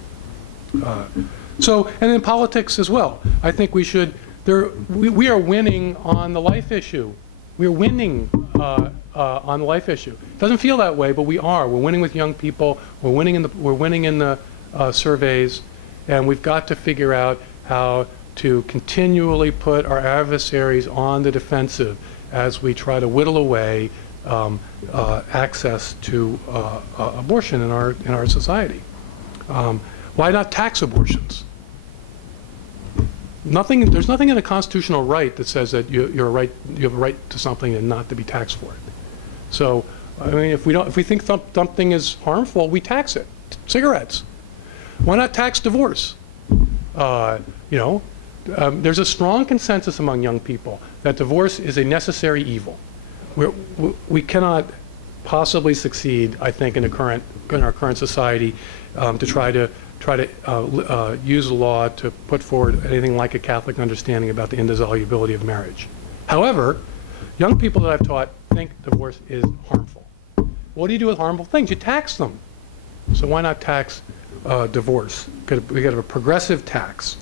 And in politics as well, I think we should. We are winning on the life issue. We are winning on the life issue. It doesn't feel that way, but we are. We're winning with young people. We're winning in the surveys, and we've got to figure out how to continually put our adversaries on the defensive as we try to whittle away access to abortion in our society. Why not tax abortions? There's nothing in the constitutional right that says that you have a right to something and not to be taxed for it. So, I mean, if we think something is harmful, we tax it. Cigarettes. Why not tax divorce? There's a strong consensus among young people that divorce is a necessary evil. We cannot possibly succeed, I think, in our current society to try to use the law to put forward anything like a Catholic understanding about the indissolubility of marriage. However, young people that I've taught think divorce is harmful. What do you do with harmful things? You tax them. So why not tax divorce? We got a progressive tax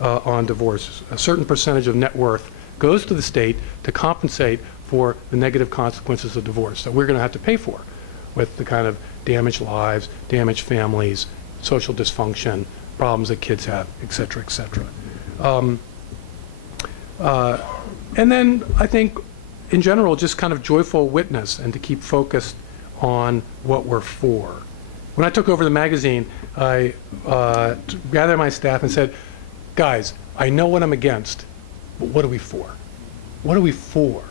on divorce. A certain percentage of net worth goes to the state to compensate for the negative consequences of divorce that we're going to have to pay for, with the kind of damaged lives, damaged families, social dysfunction, problems that kids have, et cetera, et cetera. And then I think, in general, just kind of joyful witness and to keep focused on what we're for. When I took over the magazine, I gathered my staff and said, guys, I know what I'm against, but what are we for? What are we for?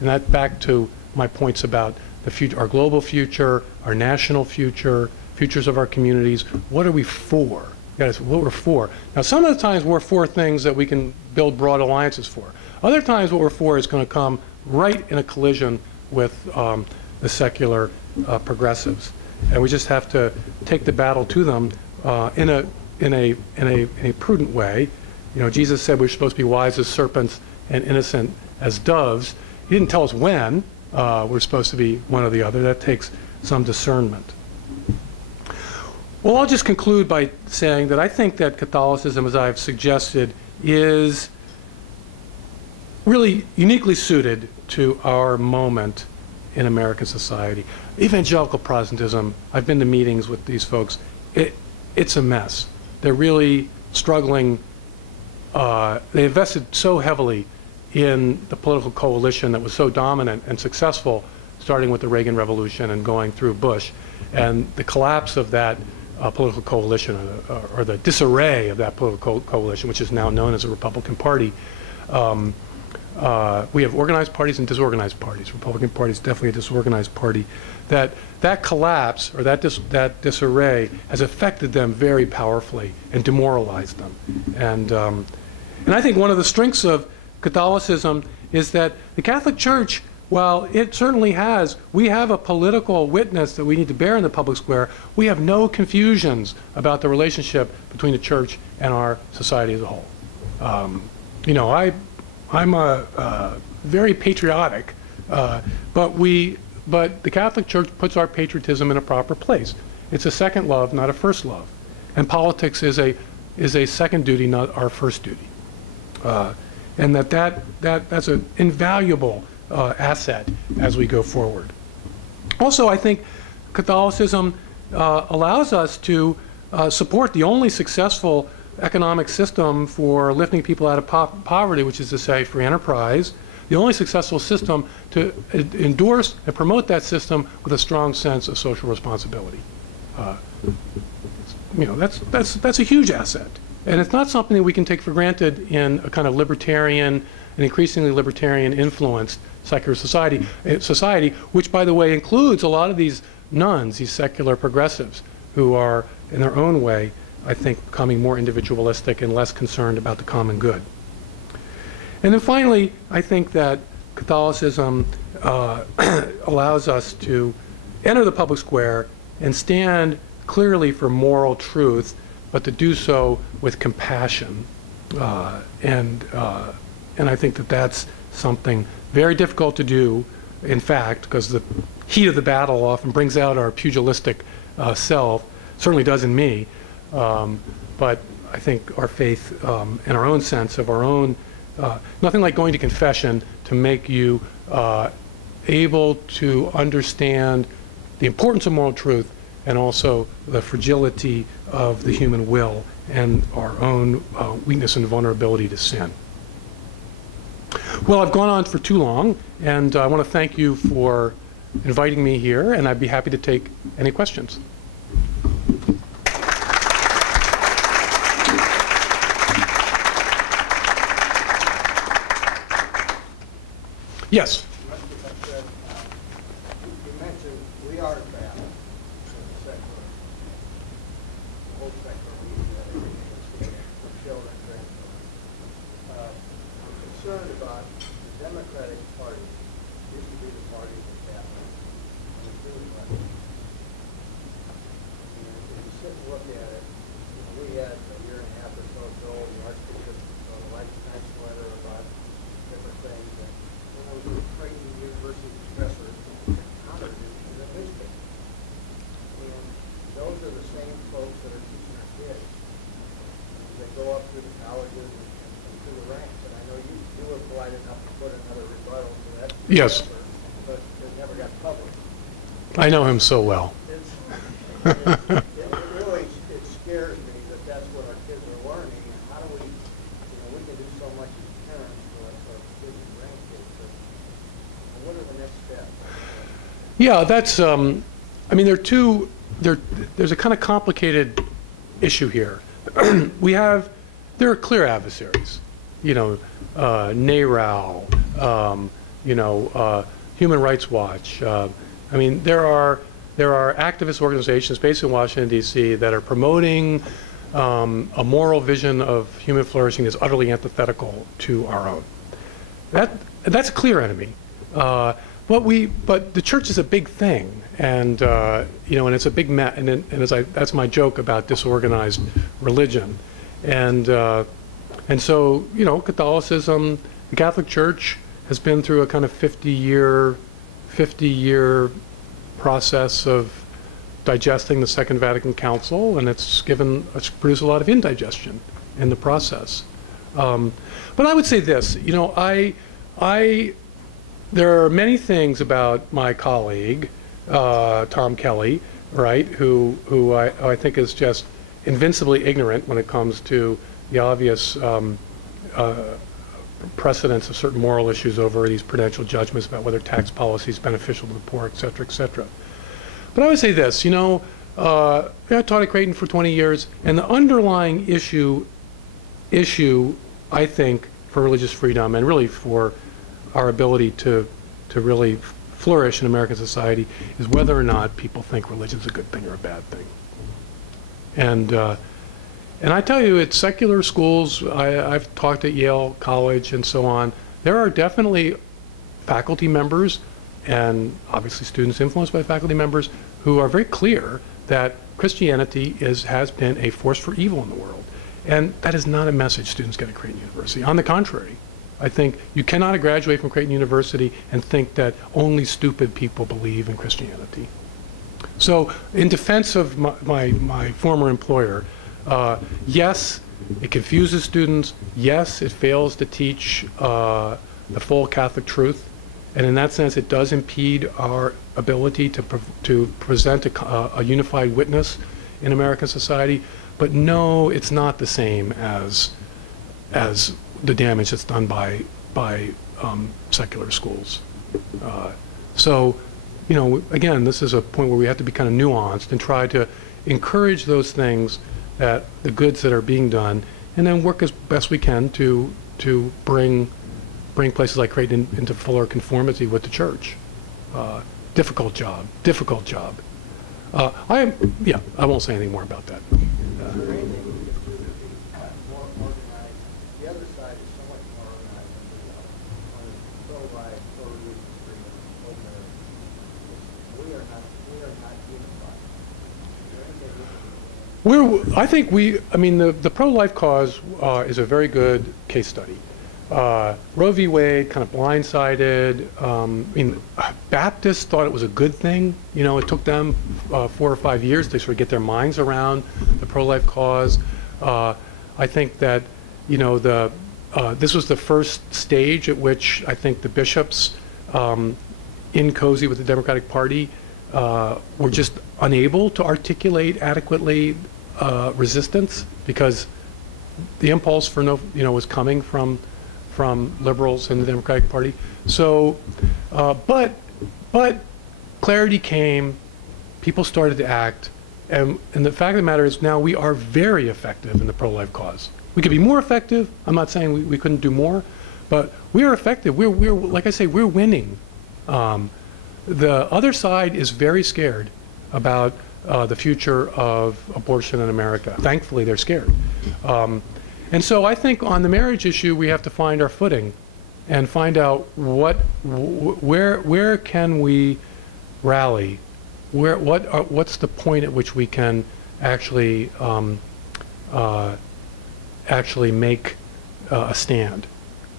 And that back to my points about the future, our global future, our national future, futures of our communities. What are we for? Guys, what we're for. Now, some of the times we're for things that we can build broad alliances for. Other times what we're for is going to come right in a collision with the secular progressives. And we just have to take the battle to them in a prudent way. You know, Jesus said we're supposed to be wise as serpents and innocent as doves. He didn't tell us when we're supposed to be one or the other. That takes some discernment. Well, I'll just conclude by saying that I think that Catholicism, as I've suggested, is really uniquely suited to our moment in American society. Evangelical Protestantism, I've been to meetings with these folks, it's a mess. They're really struggling. They invested so heavily in the political coalition that was so dominant and successful, starting with the Reagan Revolution and going through Bush. And the collapse of that political coalition, or the disarray of that political coalition, which is now known as the Republican Party. We have organized parties and disorganized parties. Republican Party is definitely a disorganized party. That collapse, or that disarray, has affected them very powerfully and demoralized them. And I think one of the strengths of Catholicism is that the Catholic Church, while it certainly we have a political witness that we need to bear in the public square, we have no confusions about the relationship between the Church and our society as a whole. You know, I'm very patriotic, but the Catholic Church puts our patriotism in a proper place. It's a second love, not a first love. And politics is a second duty, not our first duty. And that's an invaluable asset as we go forward. Also, I think Catholicism allows us to support the only successful economic system for lifting people out of poverty, which is to say free enterprise, the only successful system to endorse and promote that system with a strong sense of social responsibility. You know, that's a huge asset. And it's not something that we can take for granted in a kind of libertarian and increasingly libertarian influenced secular society, which, by the way, includes a lot of these nuns, these secular progressives, who are, in their own way, I think, becoming more individualistic and less concerned about the common good. And then finally, I think that Catholicism allows us to enter the public square and stand clearly for moral truth, but to do so with compassion. And I think that that's something very difficult to do, in fact, because the heat of the battle often brings out our pugilistic self, certainly does in me. But I think our faith and our own sense of our own, nothing like going to confession to make you able to understand the importance of moral truth and also the fragility of the human will and our own weakness and vulnerability to sin. Well, I've gone on for too long, and I want to thank you for inviting me here, and I'd be happy to take any questions. Yes. You mentioned we are bound in the secular, the whole secular media, for children, grandchildren. I'm concerned about the Democratic Party used to be the party of the Catholics, and it's really left. And if you sit and look at it, we had a year and a half or so ago, the Archbishop wrote a nice letter about different things. And when I was a Creighton University professor, honored in the newspaper. And those are the same folks that are teaching our kids. They go up through the colleges and through the ranks. And I know you were polite enough to put another rebuttal to that. Yes. Professor, but it never got published. I know him so well. It really scares me that that's what our kids are learning. And how do we, we can do so much as parents for our kids and grandkids. But what are the next steps? Yeah, that's, I mean, there's a kind of complicated issue here. There are clear adversaries, NARAL, Human Rights Watch. I mean, there are activist organizations based in Washington, D.C. that are promoting a moral vision of human flourishing that's utterly antithetical to our own. That's a clear enemy. But the church is a big thing, and and it's a big that's my joke about disorganized religion, and so Catholicism, the Catholic Church has been through a kind of 50-year process of digesting the Second Vatican Council, and it's produced a lot of indigestion in the process. But I would say this, there are many things about my colleague, Tom Kelly, right, who I think is just invincibly ignorant when it comes to the obvious precedence of certain moral issues over these prudential judgments about whether tax policy is beneficial to the poor, et cetera, et cetera. But I would say this, I taught at Creighton for 20 years, and the underlying issue, I think, for religious freedom and really for our ability to really flourish in American society is whether or not people think religion is a good thing or a bad thing. And I tell you, at secular schools, I've talked at Yale College and so on, there are definitely faculty members and obviously students influenced by faculty members who are very clear that Christianity has been a force for evil in the world. And that is not a message students get at Creighton University. On the contrary, I think you cannot graduate from Creighton University and think that only stupid people believe in Christianity. So in defense of my former employer, yes, it confuses students. Yes, it fails to teach the full Catholic truth. And in that sense, it does impede our ability to present a unified witness in American society. But no, it's not the same as the damage that's done by secular schools. So, again, this is a point where we have to be kind of nuanced and try to encourage those things, that the goods that are being done, and then work as best we can to bring places like Creighton into fuller conformity with the church. Difficult job. I won't say anything more about that. The pro-life cause is a very good case study. Roe v. Wade kind of blindsided. Baptists thought it was a good thing. It took them 4 or 5 years to sort of get their minds around the pro-life cause. I think that, this was the first stage at which I think the bishops in cozy with the Democratic Party were just unable to articulate adequately resistance, because the impulse for was coming from liberals in the Democratic Party. So, but clarity came, people started to act, and the fact of the matter is now we are very effective in the pro-life cause. We could be more effective. I'm not saying we couldn't do more, but we are effective. We're like I say, we're winning. The other side is very scared about the future of abortion in America. Thankfully, they're scared. And so I think on the marriage issue, we have to find our footing and find out where can we rally, what's the point at which we can actually actually make a stand.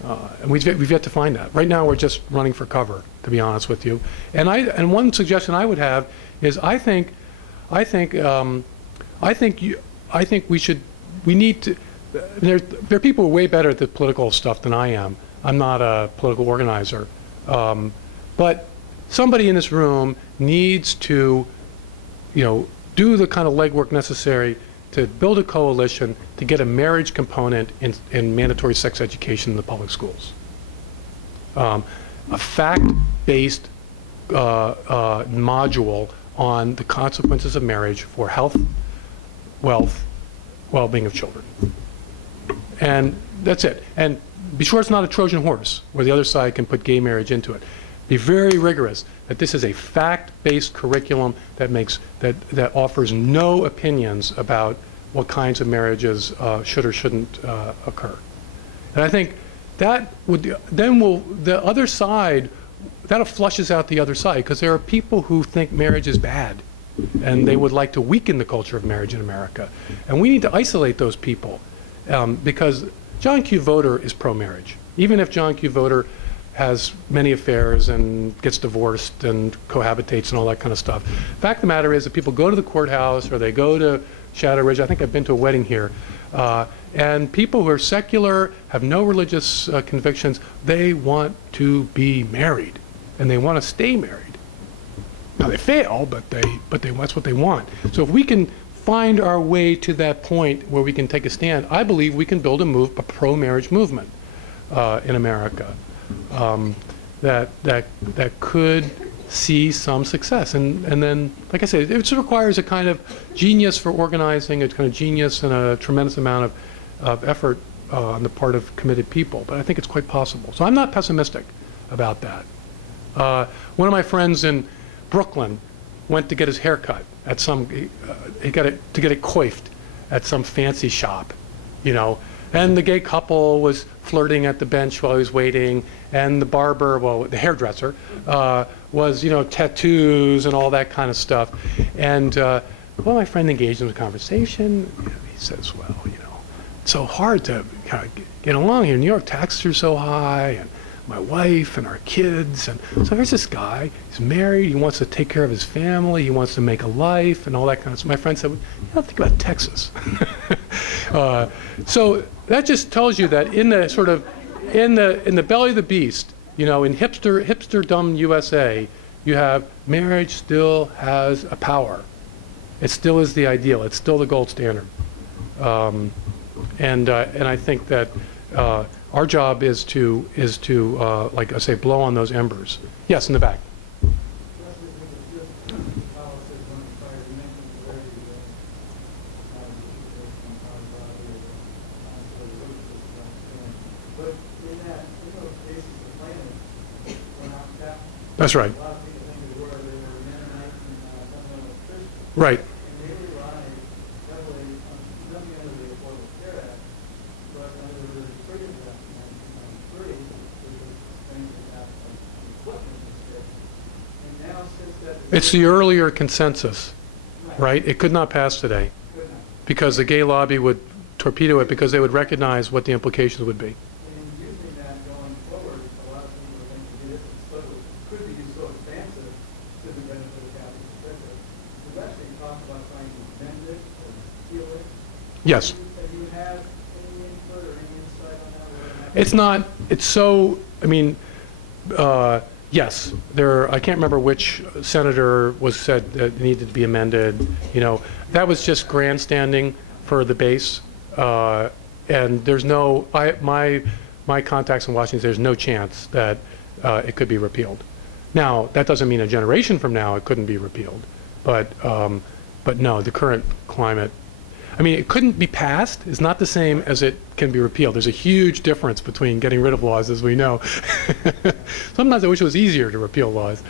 And we've yet to find that. Right now, we're just running for cover, to be honest with you. And one suggestion I would have is I think we need to. There are people who are way better at the political stuff than I am. I'm not a political organizer, but somebody in this room needs to, do the kind of legwork necessary to build a coalition to get a marriage component in mandatory sex education in the public schools. A fact-based module on the consequences of marriage for health, wealth, well-being of children. And that's it. And be sure it's not a Trojan horse where the other side can put gay marriage into it. Be very rigorous that this is a fact-based curriculum that offers no opinions about what kinds of marriages should or shouldn't occur. And I think that would the other side, that flushes out the other side, because there are people who think marriage is bad and they would like to weaken the culture of marriage in America. And we need to isolate those people because John Q. Voter is pro-marriage. Even if John Q. Voter has many affairs and gets divorced and cohabitates and all that kind of stuff. The fact of the matter is that people go to the courthouse or they go to Shadow Ridge. I think I've been to a wedding here. And people who are secular, have no religious convictions, they want to be married and they want to stay married. Now they fail, but that's what they want. So if we can find our way to that point where we can take a stand, I believe we can build a pro-marriage movement in America that could see some success. And then, like I said, it requires a kind of genius for organizing, a kind of genius and a tremendous amount of effort on the part of committed people. But I think it's quite possible. So I'm not pessimistic about that. One of my friends in Brooklyn went to get his hair cut at he got it to get it coiffed at some fancy shop, and the gay couple was flirting at the bench while he was waiting, and the barber, well, the hairdresser, was, tattoos and all that kind of stuff. And, my friend engaged in the conversation. He says, well, it's so hard to kind of get along here. New York taxes are so high, and my wife and our kids. And so here's this guy, he's married, he wants to take care of his family, he wants to make a life and all that kind of stuff. My friend said, think about Texas. So that just tells you that in the sort of, in the belly of the beast, in hipsterdom USA, you have marriage still has a power. It still is the ideal. It's still the gold standard. And I think that our job is to like I say, blow on those embers. Yes, in the back. That's right. Right. It's the earlier consensus, right? It could not pass today because the gay lobby would torpedo it because they would recognize what the implications would be. Yes. It's not, it's so, yes, I can't remember which senator said that it needed to be amended. That was just grandstanding for the base. And there's no, my contacts in Washington, there's no chance that it could be repealed. Now, that doesn't mean a generation from now it couldn't be repealed, but no, the current climate, I mean, it couldn't be passed is not the same as it can be repealed. There's a huge difference between getting rid of laws, as we know. Sometimes I wish it was easier to repeal laws.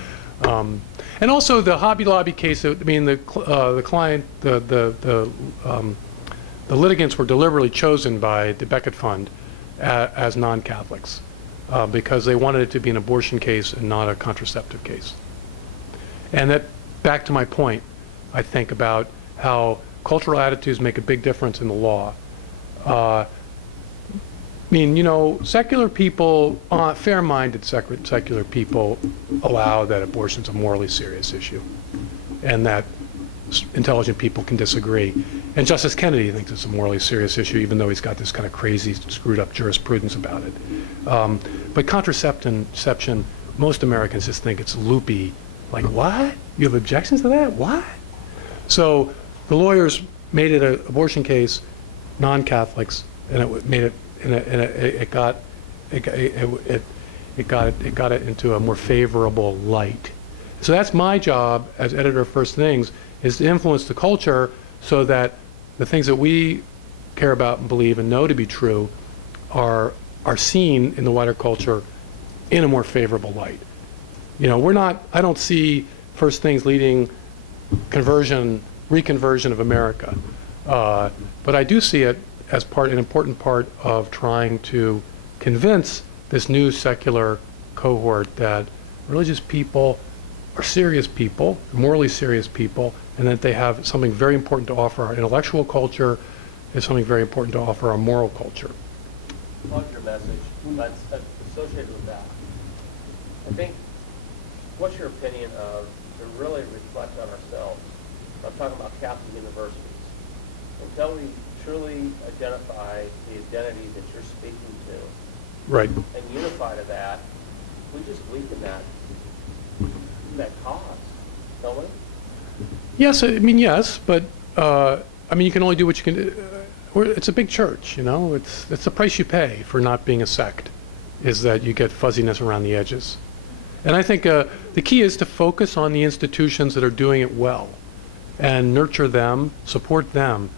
And also the Hobby Lobby case, I mean, the litigants were deliberately chosen by the Becket Fund as non-Catholics because they wanted it to be an abortion case and not a contraceptive case. And that, back to my point, I think, about how cultural attitudes make a big difference in the law. I mean, you know, secular people, fair-minded secular people allow that abortion's a morally serious issue and that intelligent people can disagree. And Justice Kennedy thinks it's a morally serious issue, even though he's got this kind of crazy, screwed-up jurisprudence about it. But contraception, most Americans just think it's loopy. Like, what? You have objections to that? What? So the lawyers made it an abortion case, non-Catholics, and it made it, and it got it into a more favorable light. So that's my job as editor of First Things, is to influence the culture so that the things that we care about and believe and know to be true are seen in the wider culture in a more favorable light. You know, I don't see First Things leading reconversion of America. But I do see it as an important part of trying to convince this new secular cohort that religious people are serious people, morally serious people, and that they have something very important to offer our intellectual culture, is something very important to offer our moral culture. Love your message. That's associated with that. I think, what's your opinion of, to really reflect on ourselves, I'm talking about Catholic universities, until we truly identify the identity that you're speaking to, Right. and unify to that, we just weaken that cause, don't we? Yes, I mean, yes, but I mean, you can only do what you can do. It's a big church, you know. It's the price you pay for not being a sect, is that you get fuzziness around the edges. And I think the key is to focus on the institutions that are doing it well, and nurture them, support them,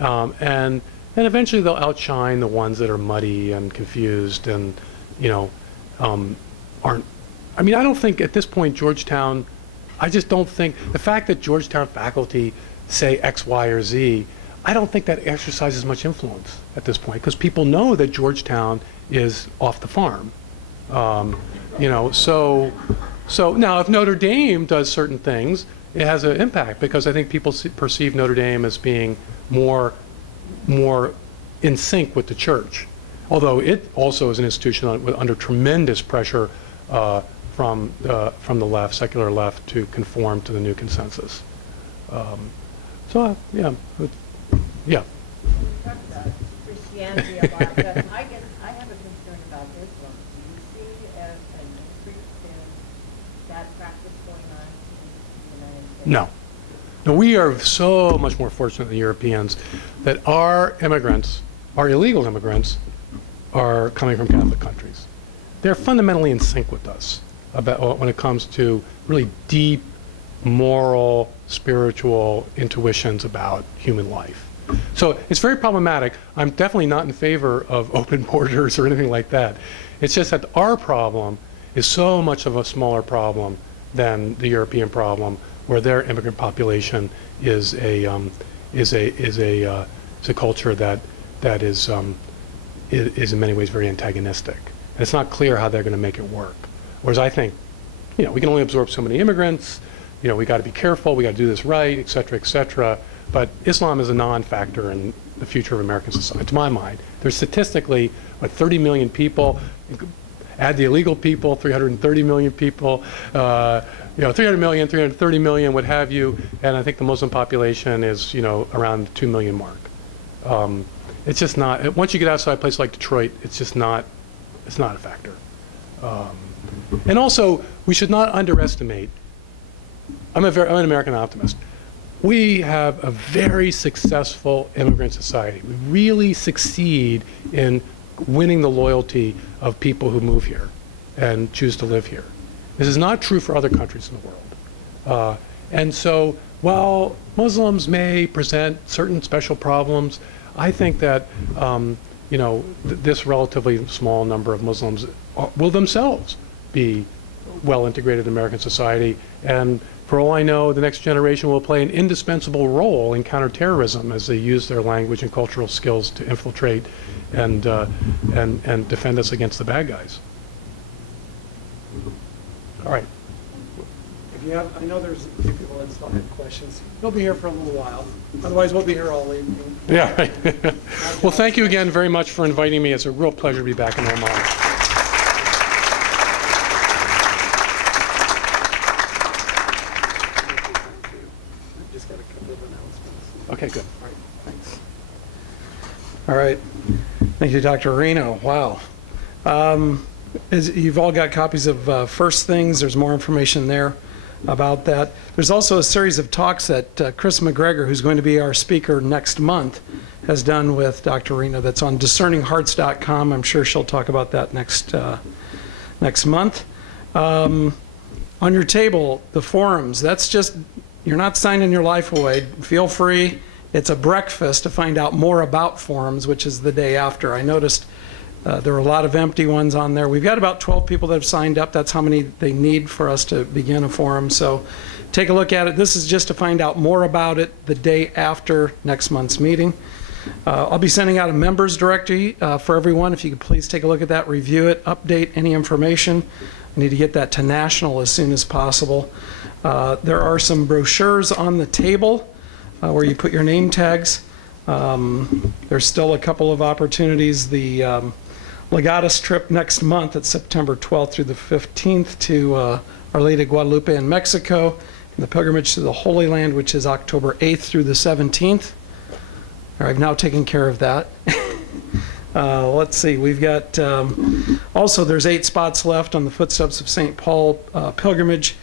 and eventually they'll outshine the ones that are muddy and confused and, you know, aren't. I mean, I don't think at this point Georgetown, I just don't think, the fact that Georgetown faculty say X, Y, or Z, I don't think that exercises much influence at this point, because people know that Georgetown is off the farm. You know, so now if Notre Dame does certain things, it has an impact, because I think people perceive Notre Dame as being more in sync with the church, although it also is an institution under tremendous pressure from the left, secular left, to conform to the new consensus. So yeah. We talked about Christianity a lot, but I have a concern about Islam. Do you see an increase in that practice going on in the United States? No. No, we are so much more fortunate than Europeans that our immigrants, our illegal immigrants, are coming from Catholic countries. They're fundamentally in sync with us about when it comes to really deep moral, spiritual intuitions about human life. So it's very problematic. I'm definitely not in favor of open borders or anything like that. It's just that our problem is so much of a smaller problem than the European problem, where their immigrant population is a culture that is in many ways very antagonistic. And it's not clear how they're going to make it work. Whereas I think, you know, we can only absorb so many immigrants. You know, we got to be careful. We got to do this right, et cetera, et cetera. But Islam is a non-factor in the future of American society, to my mind. There's statistically, 30 million people. Add the illegal people, 330 million people. You know, 300 million, 330 million, what have you. And I think the Muslim population is, you know, around the 2 million mark. It's just not. Once you get outside a place like Detroit, it's just not. It's not a factor. And also, we should not underestimate. I'm an American optimist. We have a very successful immigrant society. We really succeed in winning the loyalty of people who move here and choose to live here. This is not true for other countries in the world. And so while Muslims may present certain special problems, I think that this relatively small number of Muslims will themselves be well integrated in American society, and for all I know, the next generation will play an indispensable role in counterterrorism as they use their language and cultural skills to infiltrate and defend us against the bad guys. All right. If you have, I know there's a few people that still have questions. They'll be here for a little while. Otherwise, we'll be here all evening. Yeah. Well, thank you again very much for inviting me. It's a real pleasure to be back in Omaha. Just got a couple of announcements. Okay, good. All right, thanks. All right. Thank you, Dr. Reno. Wow. As you've all got copies of First Things. There's more information there about that. There's also a series of talks that Chris McGregor, who's going to be our speaker next month, has done with Dr. Reno. That's on discerninghearts.com. I'm sure she'll talk about that next month. On your table, the forums. That's just, you're not signing your life away. Feel free. It's a breakfast to find out more about forums, which is the day after. I noticed there are a lot of empty ones on there. We've got about 12 people that have signed up. That's how many they need for us to begin a forum. So take a look at it. This is just to find out more about it the day after next month's meeting. I'll be sending out a members directory for everyone. If you could please take a look at that, review it, update any information. I need to get that to national as soon as possible. There are some brochures on the table where you put your name tags. There's still a couple of opportunities. The Legatus trip next month, it's September 12th through the 15th to Our Lady of Guadalupe in Mexico, and the pilgrimage to the Holy Land, which is October 8th through the 17th. I've now taken care of that. Let's see, we've got, also there's 8 spots left on the Footsteps of St. Paul pilgrimage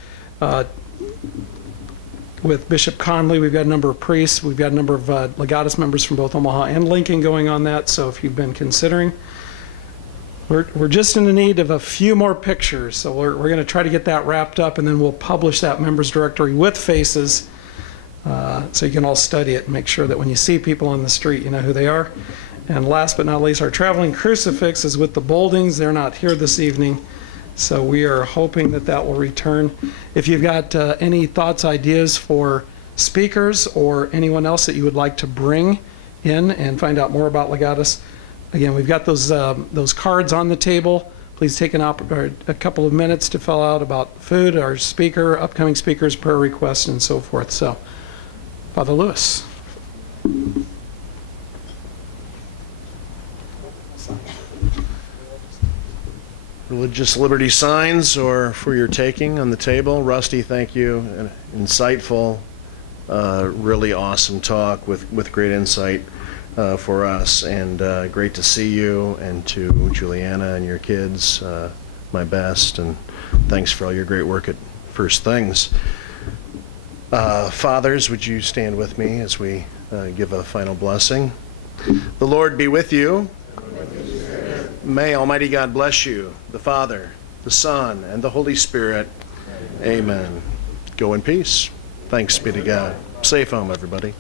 with Bishop Conley. We've got a number of priests. We've got a number of Legatus members from both Omaha and Lincoln going on that, so if you've been considering. We're just in the need of a few more pictures, so we're going to try to get that wrapped up, and then we'll publish that members directory with faces so you can all study it and make sure that when you see people on the street, you know who they are. And last but not least, our traveling crucifix is with the Boldings. They're not here this evening, so we are hoping that that will return. If you've got any thoughts, ideas for speakers or anyone else that you would like to bring in and find out more about Legatus, again, we've got those cards on the table. Please take a couple of minutes to fill out about food, our speaker, upcoming speakers, prayer requests, and so forth. So, Father Lewis. Religious liberty signs or for your taking on the table. Rusty, thank you. Insightful, really awesome talk with great insight for us, and great to see you, and to Juliana and your kids, my best, and thanks for all your great work at First Things. Fathers, would you stand with me as we give a final blessing? The Lord be with you. May Almighty God bless you, the Father, the Son, and the Holy Spirit. Amen. Go in peace. Thanks be to God. Safe home, everybody.